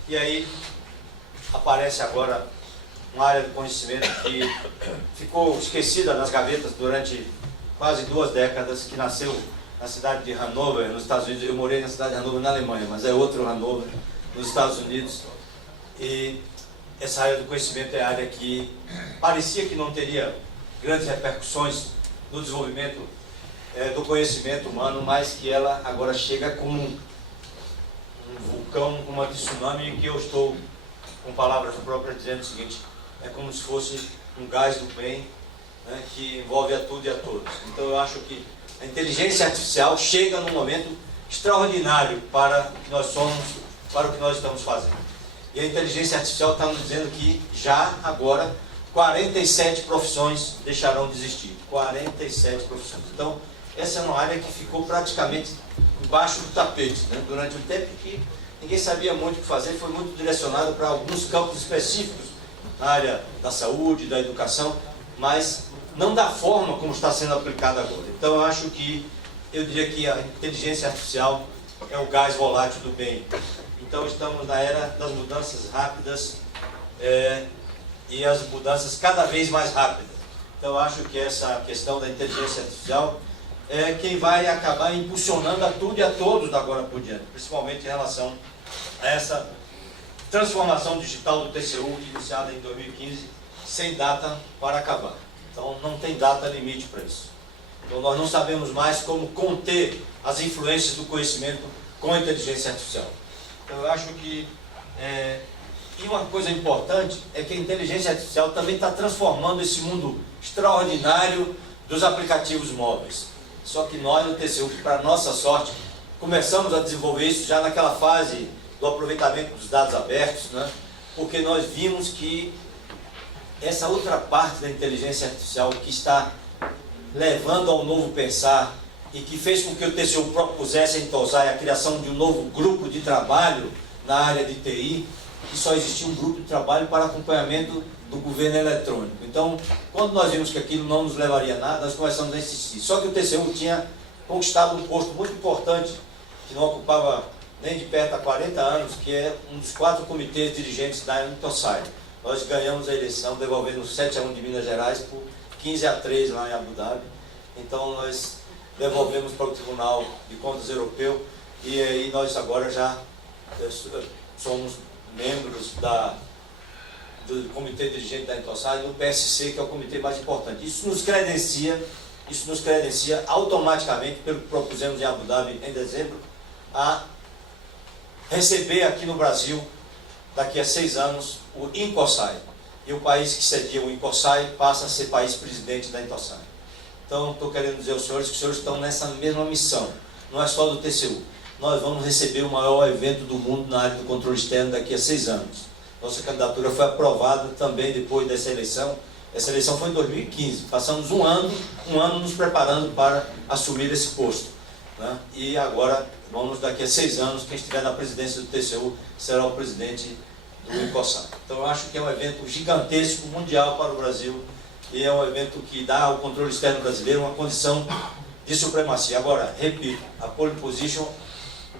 E aí aparece agora uma área de conhecimento que ficou esquecida nas gavetas durante quase 2 décadas, que nasceu na cidade de Hannover, nos Estados Unidos. Eu morei na cidade de Hannover, na Alemanha, mas é outro Hannover, nos Estados Unidos. E essa área do conhecimento é a área que parecia que não teria grandes repercussões no desenvolvimento do conhecimento humano, mas que ela agora chega como um vulcão, como uma tsunami, em que eu estou, com palavras próprias, dizendo o seguinte: é como se fosse um gás do bem, né, que envolve a tudo e a todos. Então eu acho que a inteligência artificial chega num momento extraordinário para o que nós somos, para o que nós estamos fazendo. E a inteligência artificial está nos dizendo que já agora 47 profissões deixarão de existir. 47 profissões. Então essa é uma área que ficou praticamente embaixo do tapete, né, durante um tempo que ninguém sabia muito o que fazer, foi muito direcionado para alguns campos específicos na área da saúde, da educação, mas não da forma como está sendo aplicada agora. Então eu diria que a inteligência artificial é o gás volátil do bem. Então estamos na era das mudanças rápidas e as mudanças cada vez mais rápidas. Então eu acho que essa questão da inteligência artificial é quem vai acabar impulsionando a tudo e a todos da agora por diante, principalmente em relação a essa transformação digital do TCU, iniciada em 2015, sem data para acabar. Então não tem data limite para isso. Então nós não sabemos mais como conter as influências do conhecimento com a inteligência artificial. Então eu acho que e uma coisa importante é que a inteligência artificial também está transformando esse mundo extraordinário dos aplicativos móveis. Só que nós, no TCU, para nossa sorte, começamos a desenvolver isso já naquela fase do aproveitamento dos dados abertos, né? Porque nós vimos que essa outra parte da inteligência artificial que está levando ao novo pensar e que fez com que o TCU propusesse em TOSAI a criação de um novo grupo de trabalho na área de TI, que só existia um grupo de trabalho para acompanhamento do governo eletrônico. Então, quando nós vimos que aquilo não nos levaria a nada, nós começamos a insistir. Só que o TCU tinha conquistado um posto muito importante, que não ocupava nem de perto há 40 anos, que é um dos 4 comitês dirigentes da TOSAI. Nós ganhamos a eleição, devolvendo 7-1 de Minas Gerais por 15-3 lá em Abu Dhabi. Então, nós devolvemos para o Tribunal de Contas Europeu e aí nós agora já somos membros do comitê dirigente da TOSAI e do PSC, que é o comitê mais importante. Isso nos credencia automaticamente, pelo que propusemos em Abu Dhabi em dezembro, a receber aqui no Brasil, daqui a 6 anos, o INCOSAI. E o país que cedia o INCOSAI passa a ser país presidente da TOSAI. Então, estou querendo dizer aos senhores que os senhores estão nessa mesma missão. Não é só do TCU. Nós vamos receber o maior evento do mundo na área do controle externo daqui a 6 anos. Nossa candidatura foi aprovada também depois dessa eleição. Essa eleição foi em 2015. Passamos um ano nos preparando para assumir esse posto, né? E agora, vamos daqui a 6 anos, quem estiver na presidência do TCU será o presidente do INCOSAI. Então, eu acho que é um evento gigantesco, mundial para o Brasil, e é um evento que dá ao controle externo brasileiro uma condição de supremacia. Agora, repito, a pole position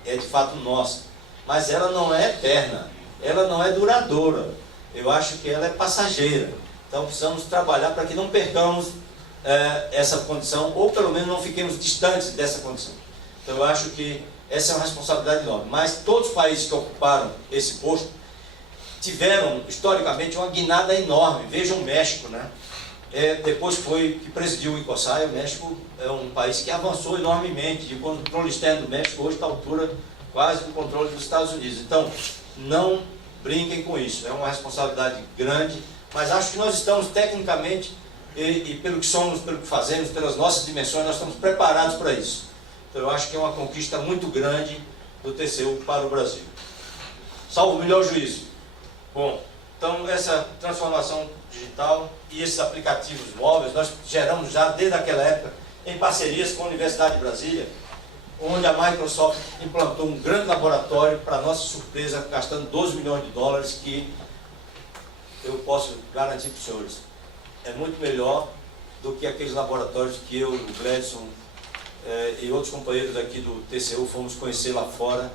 é de fato nossa, mas ela não é eterna, ela não é duradoura. Eu acho que ela é passageira. Então, precisamos trabalhar para que não percamos essa condição, ou pelo menos não fiquemos distantes dessa condição. Então, eu acho que essa é uma responsabilidade enorme. Mas todos os países que ocuparam esse posto tiveram, historicamente, uma guinada enorme. Vejam o México, né? Depois que presidiu o INCOSAI. O México é um país que avançou enormemente, e o controle externo do México hoje está à altura quase do controle dos Estados Unidos. Então, não brinquem com isso, é uma responsabilidade grande, mas acho que nós estamos tecnicamente, e pelo que somos, pelo que fazemos, pelas nossas dimensões, nós estamos preparados para isso. Então, eu acho que é uma conquista muito grande do TCU para o Brasil. Salvo o melhor juízo. Bom, então essa transformação digital e esses aplicativos móveis, nós geramos já desde aquela época, em parcerias com a Universidade de Brasília, onde a Microsoft implantou um grande laboratório, para nossa surpresa, gastando 12 milhões de dólares, que eu posso garantir para os senhores, é muito melhor do que aqueles laboratórios que eu, o Gladson e outros companheiros aqui do TCU fomos conhecer lá fora,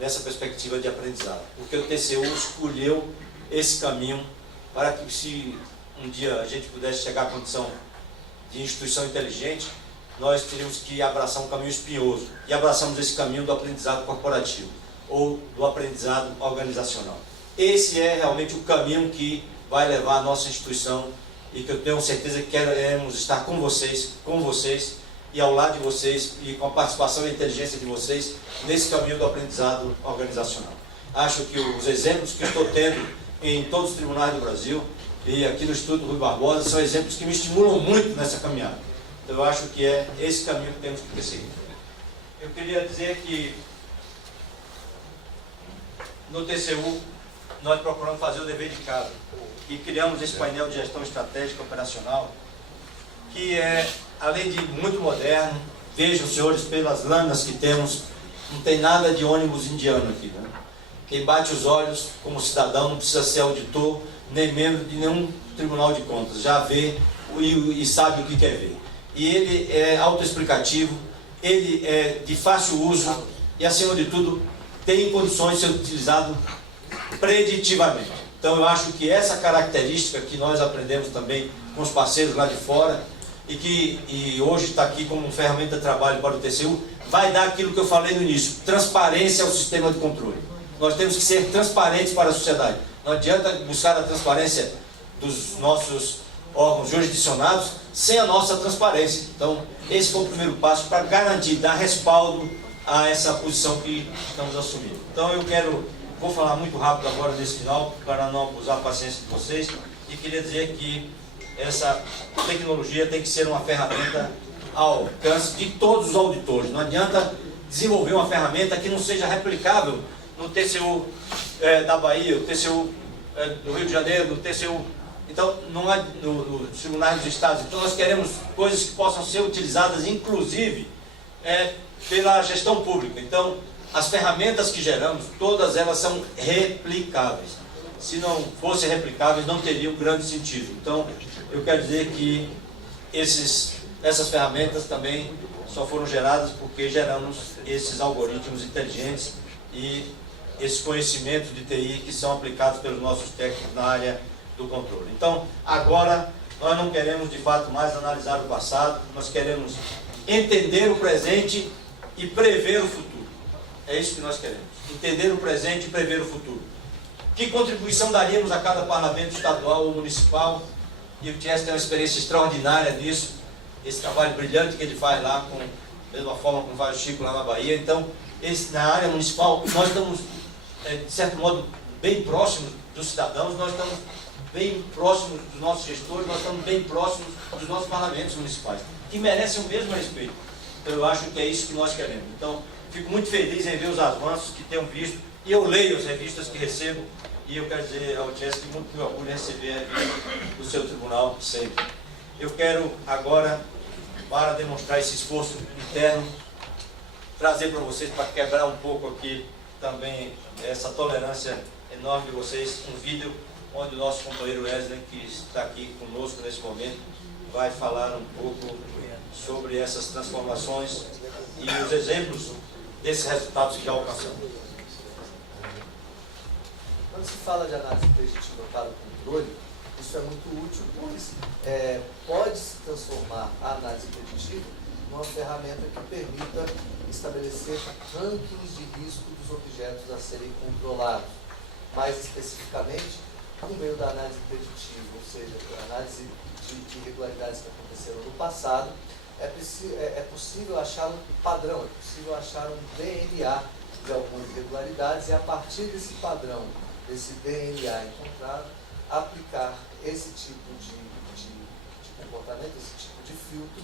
nessa perspectiva de aprendizado. Porque o TCU escolheu esse caminho para que, se um dia a gente pudesse chegar à condição de instituição inteligente, nós teríamos que abraçar um caminho espinhoso. E abraçamos esse caminho do aprendizado corporativo, ou do aprendizado organizacional. Esse é realmente o caminho que vai levar a nossa instituição, e que eu tenho certeza que queremos estar com vocês e ao lado de vocês, e com a participação e a inteligência de vocês, nesse caminho do aprendizado organizacional. Acho que os exemplos que estou tendo em todos os tribunais do Brasil, e aqui no Instituto Rui Barbosa, são exemplos que me estimulam muito nessa caminhada. Então, eu acho que é esse caminho que temos que perseguir. Eu queria dizer que no TCU nós procuramos fazer o dever de casa e criamos esse painel de gestão estratégica operacional, que é, além de muito moderno, vejam, senhores, pelas lâminas que temos, não tem nada de ônibus indiano aqui, né? Quem bate os olhos como cidadão não precisa ser auditor, nem membro de nenhum tribunal de contas, já vê e sabe o que quer ver. E ele é autoexplicativo, ele é de fácil uso e, acima de tudo, tem condições de ser utilizado preditivamente. Então, eu acho que essa característica que nós aprendemos também com os parceiros lá de fora, e hoje está aqui como ferramenta de trabalho para o TCU, vai dar aquilo que eu falei no início: transparência ao sistema de controle. Nós temos que ser transparentes para a sociedade. Não adianta buscar a transparência dos nossos órgãos jurisdicionados sem a nossa transparência. Então, esse foi o primeiro passo para garantir, dar respaldo a essa posição que estamos assumindo. Então, vou falar muito rápido agora nesse final, para não abusar a paciência de vocês, e queria dizer que essa tecnologia tem que ser uma ferramenta ao alcance de todos os auditores. Não adianta desenvolver uma ferramenta que não seja replicável no TCU da Bahia, no TCU do Rio de Janeiro, no TCU, então, não é no tribunais dos estados. Então, nós queremos coisas que possam ser utilizadas, inclusive, pela gestão pública. Então, as ferramentas que geramos, todas elas são replicáveis. Se não fossem replicáveis, não teriam grande sentido. Então, eu quero dizer que essas ferramentas também só foram geradas porque geramos esses algoritmos inteligentes e esses conhecimentos de TI que são aplicados pelos nossos técnicos na área do controle. Então, agora, nós não queremos de fato mais analisar o passado, nós queremos entender o presente e prever o futuro. É isso que nós queremos, entender o presente e prever o futuro. Que contribuição daríamos a cada parlamento estadual ou municipal? E o Tiesco tem uma experiência extraordinária disso, esse trabalho brilhante que ele faz lá, da mesma forma como faz o Chico lá na Bahia. Então, na área municipal, nós estamos, de certo modo, bem próximos dos cidadãos, nós estamos bem próximos dos nossos gestores, nós estamos bem próximos dos nossos parlamentos municipais, que merecem o mesmo respeito. Então, eu acho que é isso que nós queremos. Então, fico muito feliz em ver os avanços que tenham visto, e eu leio as revistas que recebo, e eu quero dizer ao Tiesco que muito me orgulho receber a revista do seu tribunal sempre. Eu quero agora, para demonstrar esse esforço interno, trazer para vocês, para quebrar um pouco aqui também essa tolerância enorme de vocês, um vídeo onde o nosso companheiro Wesley, que está aqui conosco nesse momento, vai falar um pouco sobre essas transformações e os exemplos desses resultados que alcançamos. Quando se fala de análise preditiva para o controle, isso é muito útil, pois pode se transformar a análise preditiva numa ferramenta que permita estabelecer rankings de risco dos objetos a serem controlados. Mais especificamente, por meio da análise preditiva, ou seja, a análise de irregularidades que aconteceram no passado, é possível achar um padrão, é possível achar um DNA de algumas irregularidades e, a partir desse padrão, desse DNA encontrado, aplicar esse tipo de comportamento, esse tipo de filtro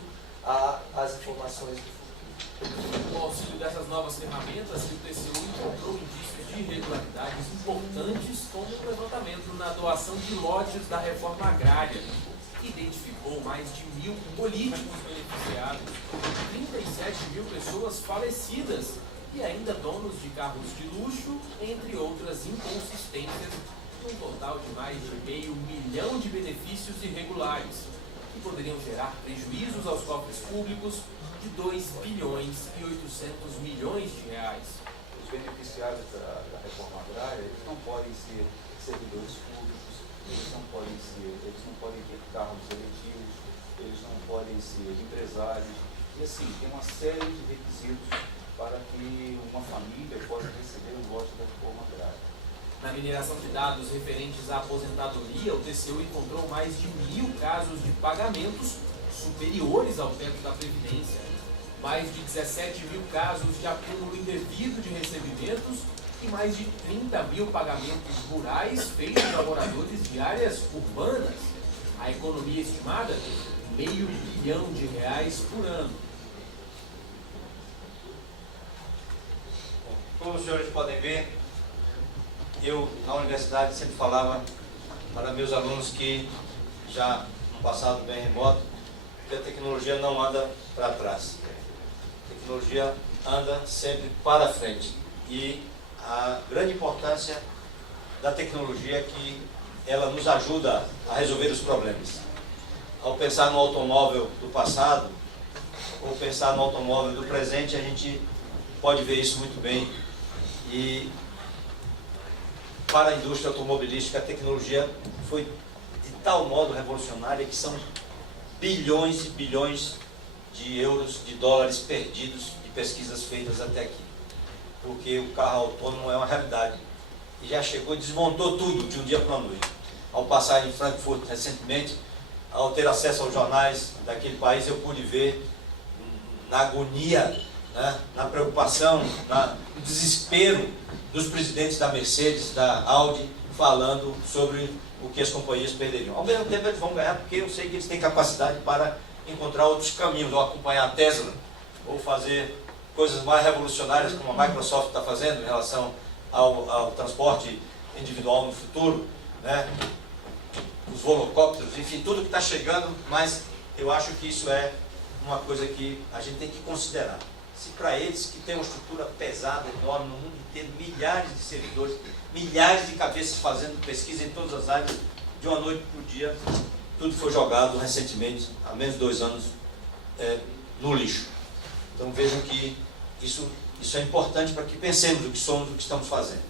às informações do futuro. Com o auxílio dessas novas ferramentas, o TCU encontrou indícios de irregularidades importantes, como o levantamento na doação de lotes da reforma agrária, que identificou mais de 1.000 políticos beneficiados, 37 mil pessoas falecidas e ainda donos de carros de luxo, entre outras inconsistências, um total de mais de $500 milhão de benefícios irregulares, que poderiam gerar prejuízos aos cofres públicos de 2 bilhões e 800 milhões de reais. Os beneficiários da reforma agrária, eles não podem ser servidores públicos, eles não podem ter cargos eletivos, eles não podem ser empresários, e assim, tem uma série de requisitos para que uma família possa receber o lote da reforma agrária. Na mineração de dados referentes à aposentadoria, o TCU encontrou mais de 1.000 casos de pagamentos superiores ao teto da Previdência, mais de 17 mil casos de acúmulo indevido de recebimentos e mais de 30 mil pagamentos rurais feitos a moradores de áreas urbanas. A economia estimada, R$500 bilhão por ano. Como os senhores podem ver, eu na universidade sempre falava para meus alunos que, já no passado bem remoto, que a tecnologia não anda para trás. A tecnologia anda sempre para frente. E a grande importância da tecnologia é que ela nos ajuda a resolver os problemas. Ao pensar no automóvel do passado, ou pensar no automóvel do presente, a gente pode ver isso muito bem. E para a indústria automobilística, a tecnologia foi de tal modo revolucionária que são bilhões e bilhões de euros, de dólares perdidos de pesquisas feitas até aqui. Porque o carro autônomo é uma realidade. E já chegou e desmontou tudo de um dia para a noite. Ao passar em Frankfurt recentemente, ao ter acesso aos jornais daquele país, eu pude ver na agonia, né, na preocupação, no desespero dos presidentes da Mercedes, da Audi, falando sobre o que as companhias perderiam. Ao mesmo tempo eles vão ganhar, porque eu sei que eles têm capacidade para encontrar outros caminhos, ou acompanhar a Tesla, ou fazer coisas mais revolucionárias como a Microsoft está fazendo em relação ao transporte individual no futuro, né? Os volocópteros, enfim, tudo que está chegando, mas eu acho que isso é uma coisa que a gente tem que considerar. Se para eles, que tem uma estrutura pesada, enorme no mundo inteiro, milhares de servidores, milhares de cabeças fazendo pesquisa em todas as áreas, de uma noite para o dia, tudo foi jogado recentemente, há menos de 2 anos, no lixo. Então vejam que isso é importante para que pensemos o que somos, o que estamos fazendo.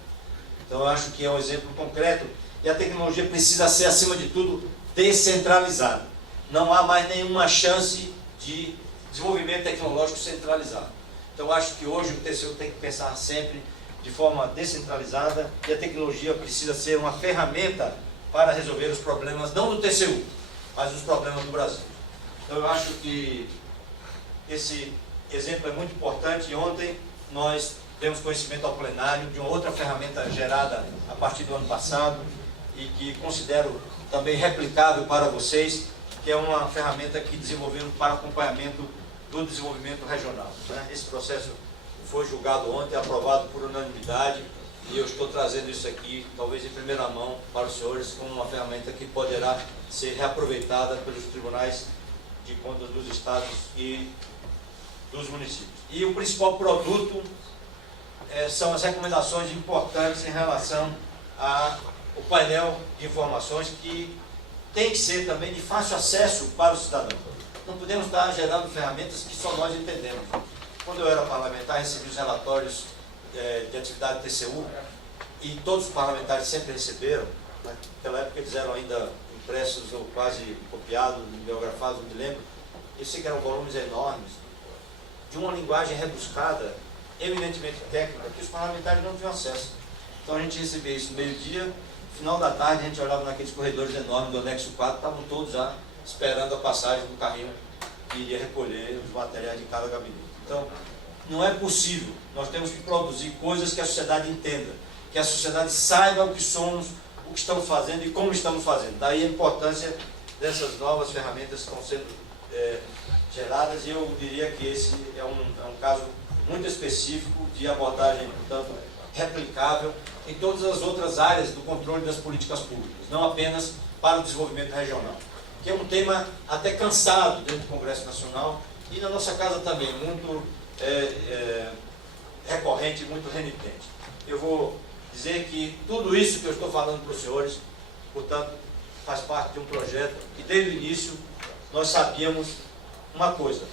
Então eu acho que é um exemplo concreto, e a tecnologia precisa ser, acima de tudo, descentralizada. Não há mais nenhuma chance de desenvolvimento tecnológico centralizado. Então eu acho que hoje o TCU tem que pensar sempre de forma descentralizada, e a tecnologia precisa ser uma ferramenta para resolver os problemas, não do TCU, mas os problemas do Brasil. Então eu acho que esse exemplo é muito importante, e ontem nós temos conhecimento ao plenário de uma outra ferramenta gerada a partir do ano passado, e que considero também replicável para vocês, que é uma ferramenta que desenvolvemos para acompanhamento do desenvolvimento regional, né? Esse processo foi julgado ontem, aprovado por unanimidade, e eu estou trazendo isso aqui, talvez em primeira mão, para os senhores, como uma ferramenta que poderá ser reaproveitada pelos tribunais de contas dos estados e dos municípios. E o principal produto são as recomendações importantes em relação ao painel de informações, que tem que ser também de fácil acesso para o cidadão. Não podemos estar gerando ferramentas que só nós entendemos. Quando eu era parlamentar, recebi os relatórios de atividade do TCU, e todos os parlamentares sempre receberam. Naquela época eles eram ainda impressos ou quase copiados, biografados, não me lembro. Eu sei que eram volumes enormes, de uma linguagem rebuscada, eminentemente técnica, que os parlamentares não tinham acesso. Então a gente recebia isso no meio-dia, no final da tarde a gente olhava naqueles corredores enormes do anexo 4, estavam todos já esperando a passagem do carrinho que iria recolher os materiais de cada gabinete. Então, não é possível. Nós temos que produzir coisas que a sociedade entenda, que a sociedade saiba o que somos, o que estamos fazendo e como estamos fazendo. Daí a importância dessas novas ferramentas que estão sendo geradas, e eu diria que esse é um caso muito específico de abordagem, portanto, replicável em todas as outras áreas do controle das políticas públicas, não apenas para o desenvolvimento regional, que é um tema até cansado dentro do Congresso Nacional e na nossa casa também, muito recorrente, muito renitente. Eu vou dizer que tudo isso que eu estou falando para os senhores, portanto, faz parte de um projeto que desde o início nós sabíamos uma coisa: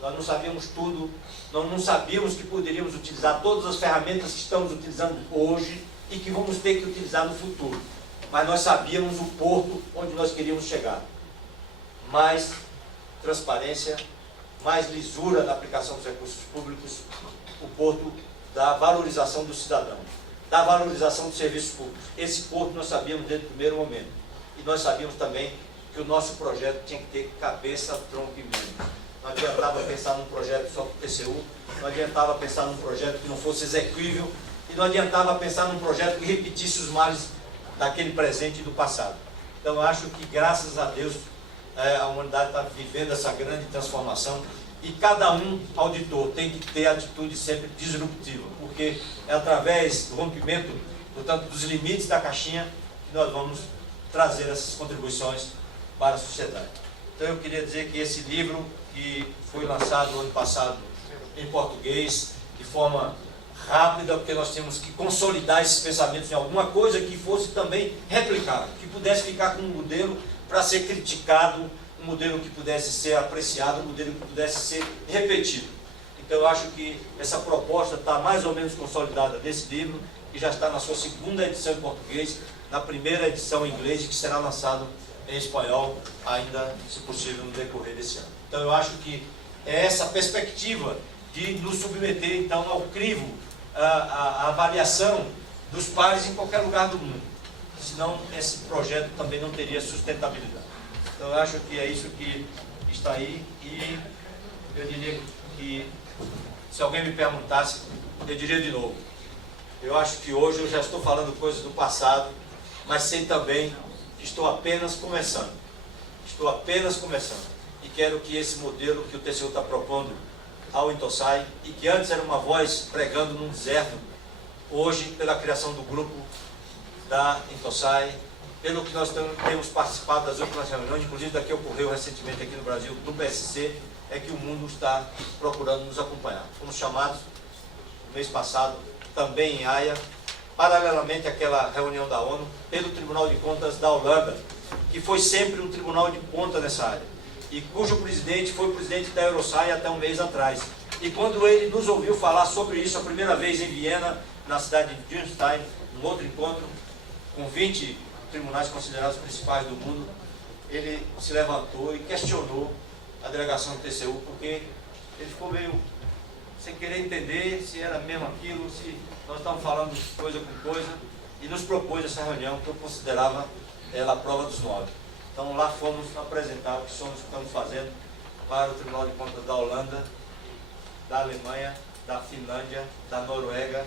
nós não sabíamos tudo, nós não sabíamos que poderíamos utilizar todas as ferramentas que estamos utilizando hoje e que vamos ter que utilizar no futuro. Mas nós sabíamos o porto onde nós queríamos chegar. Mais transparência, mais lisura na aplicação dos recursos públicos, o porto da valorização do cidadão, da valorização dos serviços públicos. Esse porto nós sabíamos desde o primeiro momento. E nós sabíamos também que o nosso projeto tinha que ter cabeça, tronco e membro. Não adiantava pensar num projeto só para o TCU, não adiantava pensar num projeto que não fosse exequível, e não adiantava pensar num projeto que repetisse os males daquele presente e do passado. Então eu acho que, graças a Deus, a humanidade está vivendo essa grande transformação, e cada auditor tem que ter atitude sempre disruptiva, porque é através do rompimento, portanto, dos limites da caixinha que nós vamos trazer essas contribuições para a sociedade. Então eu queria dizer que esse livro, que foi lançado no ano passado em português, de forma rápida, porque nós temos que consolidar esses pensamentos em alguma coisa que fosse também replicável, que pudesse ficar como um modelo para ser criticado, um modelo que pudesse ser apreciado, um modelo que pudesse ser repetido. Então eu acho que essa proposta está mais ou menos consolidada nesse livro, que já está na sua segunda edição em português, na primeira edição em inglês, que será lançado em espanhol, ainda, se possível, no decorrer desse ano. Então eu acho que é essa perspectiva de nos submeter, então, ao crivo, a avaliação dos pares em qualquer lugar do mundo. Senão esse projeto também não teria sustentabilidade. Então eu acho que é isso que está aí, e eu diria que, se alguém me perguntasse, eu diria de novo: eu acho que hoje eu já estou falando coisas do passado, mas sei também que estou apenas começando. Estou apenas começando. E quero que esse modelo que o TCU está propondo ao Intosai, e que antes era uma voz pregando num deserto, hoje, pela criação do grupo da Intosai, pelo que nós temos participado das últimas reuniões, inclusive da que ocorreu recentemente aqui no Brasil, do PSC, é que o mundo está procurando nos acompanhar. Fomos chamados no mês passado, também em Haia, paralelamente àquela reunião da ONU, pelo Tribunal de Contas da Holanda, que foi sempre um tribunal de conta nessa área, e cujo presidente foi o presidente da Eurosai até um mês atrás. E quando ele nos ouviu falar sobre isso a primeira vez em Viena, na cidade de Dirmstein, num outro encontro, com 20 tribunais considerados principais do mundo, ele se levantou e questionou a delegação do TCU, porque ele ficou meio sem querer entender se era mesmo aquilo, se nós estávamos falando de coisa com coisa, e nos propôs essa reunião que eu considerava ela a prova dos 9. Então lá fomos apresentar o que estamos fazendo para o Tribunal de Contas da Holanda, da Alemanha, da Finlândia, da Noruega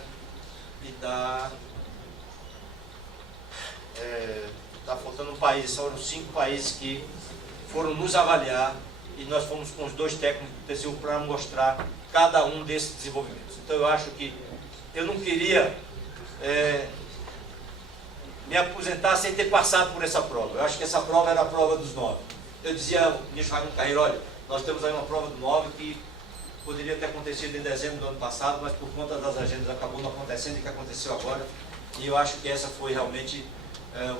e da... Está faltando um país, foram 5 países que foram nos avaliar, e nós fomos com os 2 técnicos do TCU para mostrar cada um desses desenvolvimentos. Então eu acho que eu não queria me aposentar sem ter passado por essa prova. Eu acho que essa prova era a prova dos 9. Eu dizia ao ministro Raimundo Carreiro, olha, nós temos aí uma prova do 9 que poderia ter acontecido em dezembro do ano passado, mas por conta das agendas acabou não acontecendo, e que aconteceu agora. E eu acho que essa foi realmente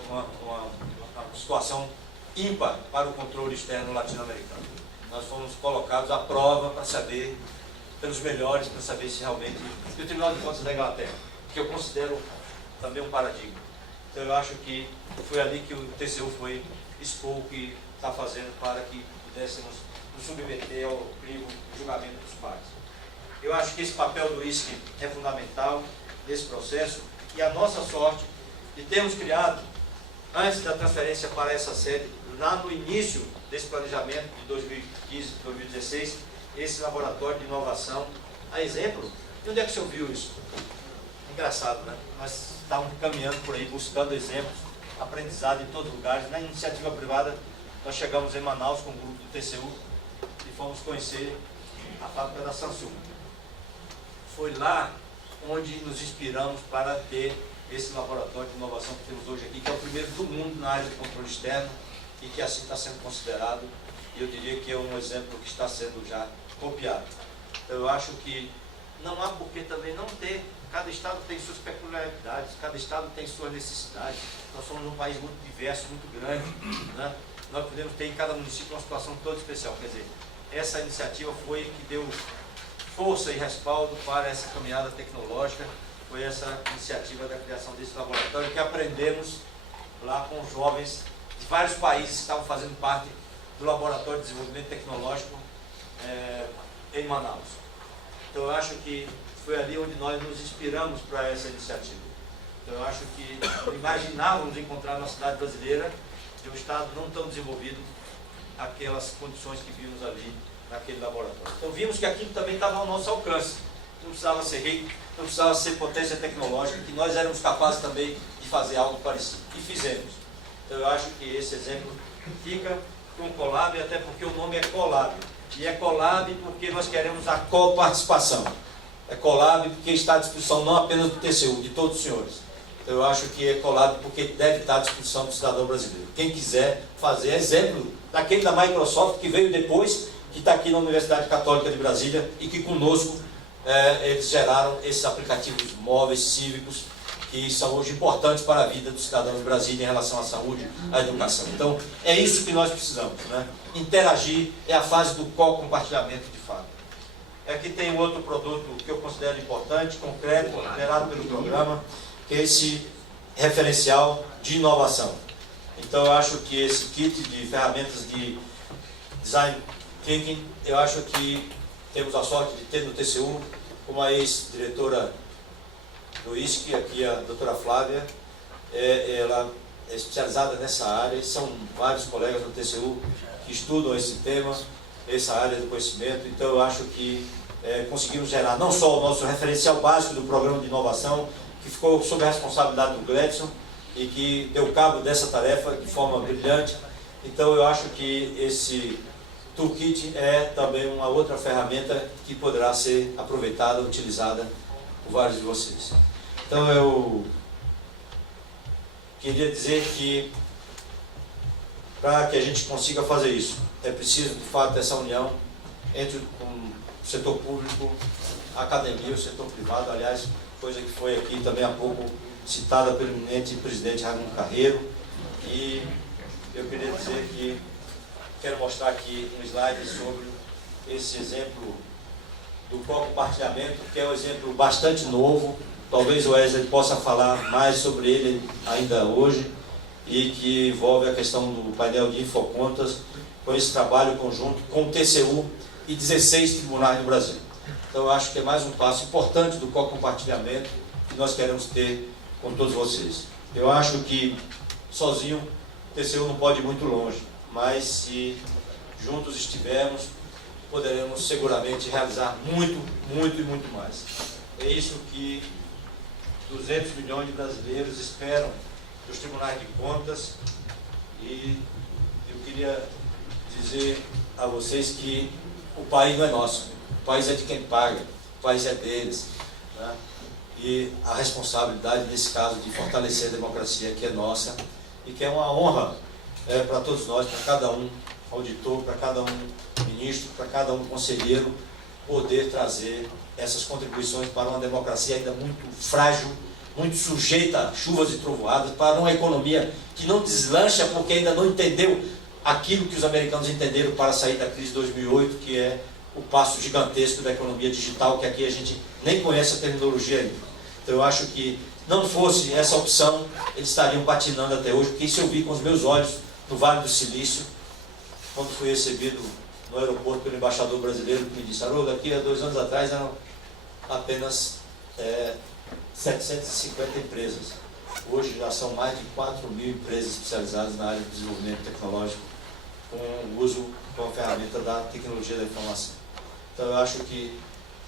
uma situação ímpar para o controle externo latino-americano. Nós fomos colocados à prova para saber, pelos melhores, para saber se realmente... E o Tribunal de Contas da Inglaterra, que eu considero também um paradigma. Então eu acho que foi ali que o TCU foi expor o que está fazendo para que pudéssemos nos submeter ao crivo do julgamento dos pares. Eu acho que esse papel do ISC é fundamental nesse processo, e a nossa sorte de termos criado, antes da transferência para essa sede, lá no início desse planejamento de 2015, 2016, esse laboratório de inovação, a exemplo, e onde é que o senhor viu isso? Engraçado, né? Nós estávamos caminhando por aí, buscando exemplos, aprendizado em todos os lugares. Na iniciativa privada, nós chegamos em Manaus com o grupo do TCU e fomos conhecer a fábrica da Samsung. Foi lá onde nos inspiramos para ter esse laboratório de inovação que temos hoje aqui, que é o primeiro do mundo na área de controle externo, e que assim está sendo considerado, e eu diria que é um exemplo que está sendo já copiado. Eu acho que não há por que também não ter. Cada estado tem suas peculiaridades, cada estado tem suas necessidades. Nós somos um país muito diverso, muito grande, né? Nós podemos ter em cada município uma situação toda especial. Quer dizer, essa iniciativa foi que deu força e respaldo para essa caminhada tecnológica, foi essa iniciativa da criação desse laboratório, que aprendemos lá com jovens de vários países que estavam fazendo parte do Laboratório de Desenvolvimento Tecnológico em Manaus. Então eu acho que foi ali onde nós nos inspiramos para essa iniciativa. Então eu acho que imaginávamos encontrar na cidade brasileira, de um estado não tão desenvolvido, aquelas condições que vimos ali naquele laboratório. Então vimos que aquilo também estava ao nosso alcance. Não precisava ser rico, não precisava ser potência tecnológica, que nós éramos capazes também de fazer algo parecido. E fizemos. Então eu acho que esse exemplo fica com o Colab, até porque o nome é Colab. E é Colab porque nós queremos a coparticipação. É Colab porque está à disposição não apenas do TCU, de todos os senhores. Então eu acho que é Colab porque deve estar à disposição do cidadão brasileiro. Quem quiser fazer exemplo daquele da Microsoft que veio depois, que está aqui na Universidade Católica de Brasília, e que conosco eles geraram esses aplicativos móveis cívicos que são hoje importantes para a vida dos cidadãos de Brasília em relação à saúde, à educação. Então é isso que nós precisamos, né? Interagir é a fase do co-compartilhamento de fato. Aqui tem outro produto que eu considero importante, concreto, gerado pelo programa, que é esse referencial de inovação. Então eu acho que esse kit de ferramentas de design thinking, eu acho que temos a sorte de ter no TCU uma ex-diretora do ISC, aqui a doutora Flávia, ela é especializada nessa área, são vários colegas do TCU que estudam esse tema, essa área do conhecimento. Então eu acho que conseguimos gerar não só o nosso referencial básico do programa de inovação, que ficou sob a responsabilidade do Gledson e que deu cabo dessa tarefa de forma brilhante. Então eu acho que esse Toolkit é também uma outra ferramenta que poderá ser aproveitada, utilizada por vários de vocês. Então eu queria dizer que para que a gente consiga fazer isso, é preciso de fato essa união entre o setor público, a academia e o setor privado, aliás, coisa que foi aqui também há pouco citada pelo eminente presidente Raimundo Carreiro. E eu queria dizer que quero mostrar aqui um slide sobre esse exemplo do co-compartilhamento, que é um exemplo bastante novo. Talvez o Wesley possa falar mais sobre ele ainda hoje, e que envolve a questão do painel de infocontas, com esse trabalho conjunto com o TCU e 16 tribunais do Brasil. Então eu acho que é mais um passo importante do co-compartilhamento que nós queremos ter com todos vocês. Eu acho que sozinho o TCU não pode ir muito longe, mas se juntos estivermos, poderemos seguramente realizar muito, muito e muito mais. É isso que 200 milhões de brasileiros esperam dos tribunais de contas, e eu queria dizer a vocês que o país não é nosso, o país é de quem paga, o país é deles, né? E a responsabilidade nesse caso de fortalecer a democracia que é nossa e que é uma honra para todos nós, para cada um auditor, para cada um ministro, para cada um conselheiro, poder trazer essas contribuições para uma democracia ainda muito frágil, muito sujeita a chuvas e trovoadas, para uma economia que não deslancha porque ainda não entendeu aquilo que os americanos entenderam para sair da crise de 2008, que é o passo gigantesco da economia digital, que aqui a gente nem conhece a terminologia ainda. Então eu acho que não fosse essa opção, eles estariam patinando até hoje, porque isso eu vi com os meus olhos no Vale do Silício, quando fui recebido no aeroporto pelo embaixador brasileiro, que me disse: Haroldo, daqui a 2 anos atrás eram apenas 750 empresas. Hoje já são mais de 4.000 empresas especializadas na área de desenvolvimento tecnológico, com o uso com a ferramenta da tecnologia da informação. Então eu acho que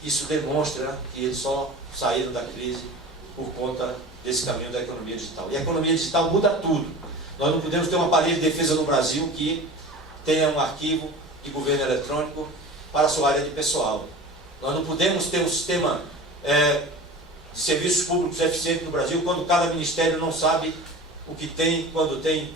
isso demonstra que eles só saíram da crise por conta desse caminho da economia digital. E a economia digital muda tudo. Nós não podemos ter um aparelho de defesa no Brasil que tenha um arquivo de governo eletrônico para a sua área de pessoal. Nós não podemos ter um sistema de serviços públicos eficiente no Brasil quando cada ministério não sabe o que tem, quando tem,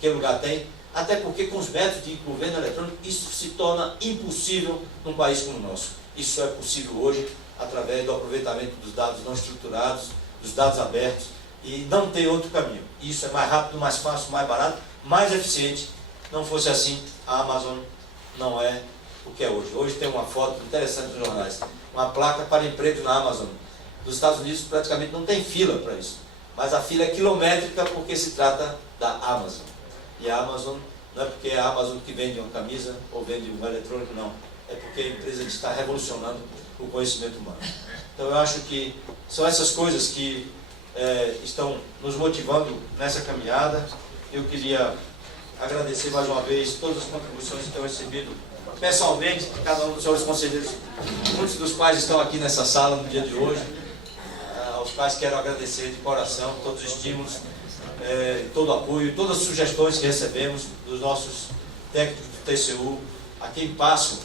que lugar tem. Até porque com os métodos de governo eletrônico isso se torna impossível num país como o nosso. Isso só é possível hoje através do aproveitamento dos dados não estruturados, dos dados abertos, e não tem outro caminho. Isso é mais rápido, mais fácil, mais barato, mais eficiente. Não fosse assim, a Amazon não é o que é hoje. Hoje tem uma foto interessante nos jornais, uma placa para emprego na Amazon. Nos Estados Unidos praticamente não tem fila para isso, mas a fila é quilométrica porque se trata da Amazon. E a Amazon não é porque é a Amazon que vende uma camisa ou vende um eletrônico, não. É porque a empresa está revolucionando o conhecimento humano. Então eu acho que são essas coisas que estão nos motivando nessa caminhada. Eu queria agradecer mais uma vez todas as contribuições que tenho recebido pessoalmente de cada um dos senhores conselheiros, muitos dos quais estão aqui nessa sala no dia de hoje, aos quais quero agradecer de coração todos os estímulos, todo o apoio, todas as sugestões que recebemos dos nossos técnicos do TCU, a quem passo,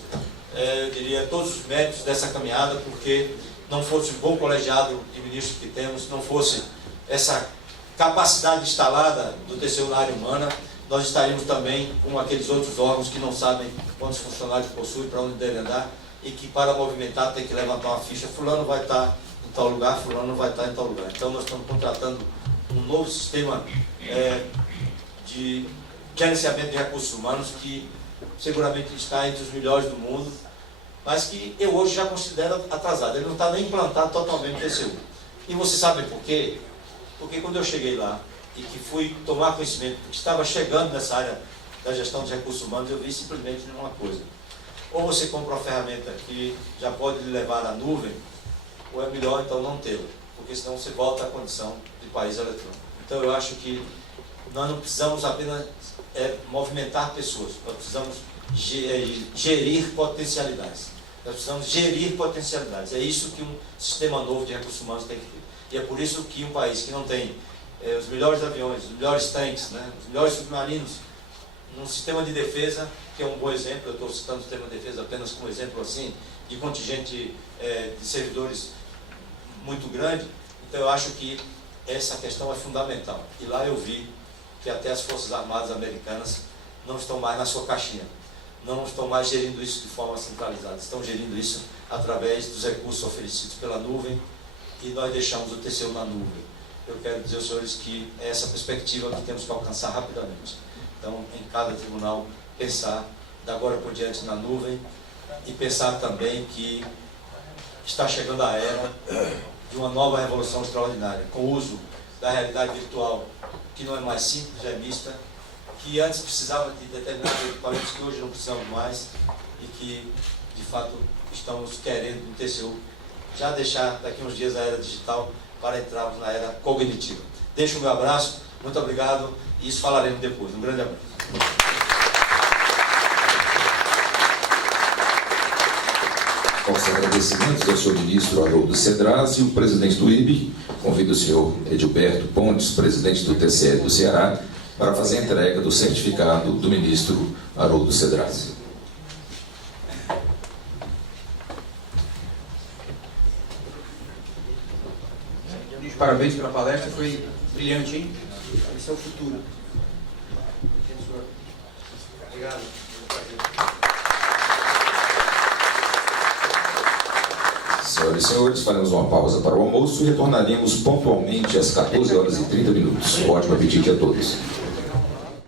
eu diria, todos os méritos dessa caminhada, porque não fosse o bom colegiado de ministros que temos, não fosse essa capacidade instalada do TCU na área humana, nós estaríamos também com aqueles outros órgãos que não sabem quantos funcionários possuem, para onde devem andar, e que para movimentar tem que levantar uma ficha: fulano vai estar em tal lugar, fulano vai estar em tal lugar. Então nós estamos contratando um novo sistema de gerenciamento de recursos humanos que seguramente está entre os melhores do mundo, mas que eu hoje já considero atrasado. Ele não está nem implantado totalmente no TCU. E vocês sabem por quê? Porque quando eu cheguei lá e que fui tomar conhecimento que estava chegando nessa área da gestão de recursos humanos, eu vi simplesmente uma coisa: ou você compra uma ferramenta que já pode lhe levar à nuvem, ou é melhor então não tê-la, porque senão você volta à condição de país eletrônico. Então eu acho que nós não precisamos apenas movimentar pessoas, nós precisamos gerir potencialidades. Nós precisamos gerir potencialidades. É isso que um sistema novo de recursos humanos tem que ter. E é por isso que um país que não tem os melhores aviões, os melhores tanques, né, os melhores submarinos num sistema de defesa, que é um bom exemplo, eu estou citando o sistema de defesa apenas como exemplo assim, de contingente de servidores muito grande. Então eu acho que essa questão é fundamental. E lá eu vi que até as Forças Armadas Americanas não estão mais na sua caixinha, não estão mais gerindo isso de forma centralizada, estão gerindo isso através dos recursos oferecidos pela nuvem, e nós deixamos o TCU na nuvem. Eu quero dizer aos senhores que é essa perspectiva que temos que alcançar rapidamente. Então, em cada tribunal, pensar da agora por diante na nuvem, e pensar também que está chegando a era de uma nova revolução extraordinária, com o uso da realidade virtual, que não é mais simples, é mista, que antes precisava de determinados equipamentos que hoje não precisamos mais, e que, de fato, estamos querendo no TCU já deixar daqui uns dias a era digital para entrarmos na era cognitiva. Deixo o meu abraço, muito obrigado, e isso falaremos depois. Um grande abraço. Nossos agradecimentos ao senhor ministro Haroldo Cedras e o presidente do IBE. Convido o senhor Edilberto Pontes, presidente do TCE do Ceará, para fazer a entrega do certificado do ministro Haroldo Cedras. Parabéns pela palestra, foi brilhante, hein? Esse é o futuro. Obrigado. Senhoras e senhores, faremos uma pausa para o almoço e retornaremos pontualmente às 14h30. Ótimo apetite a todos.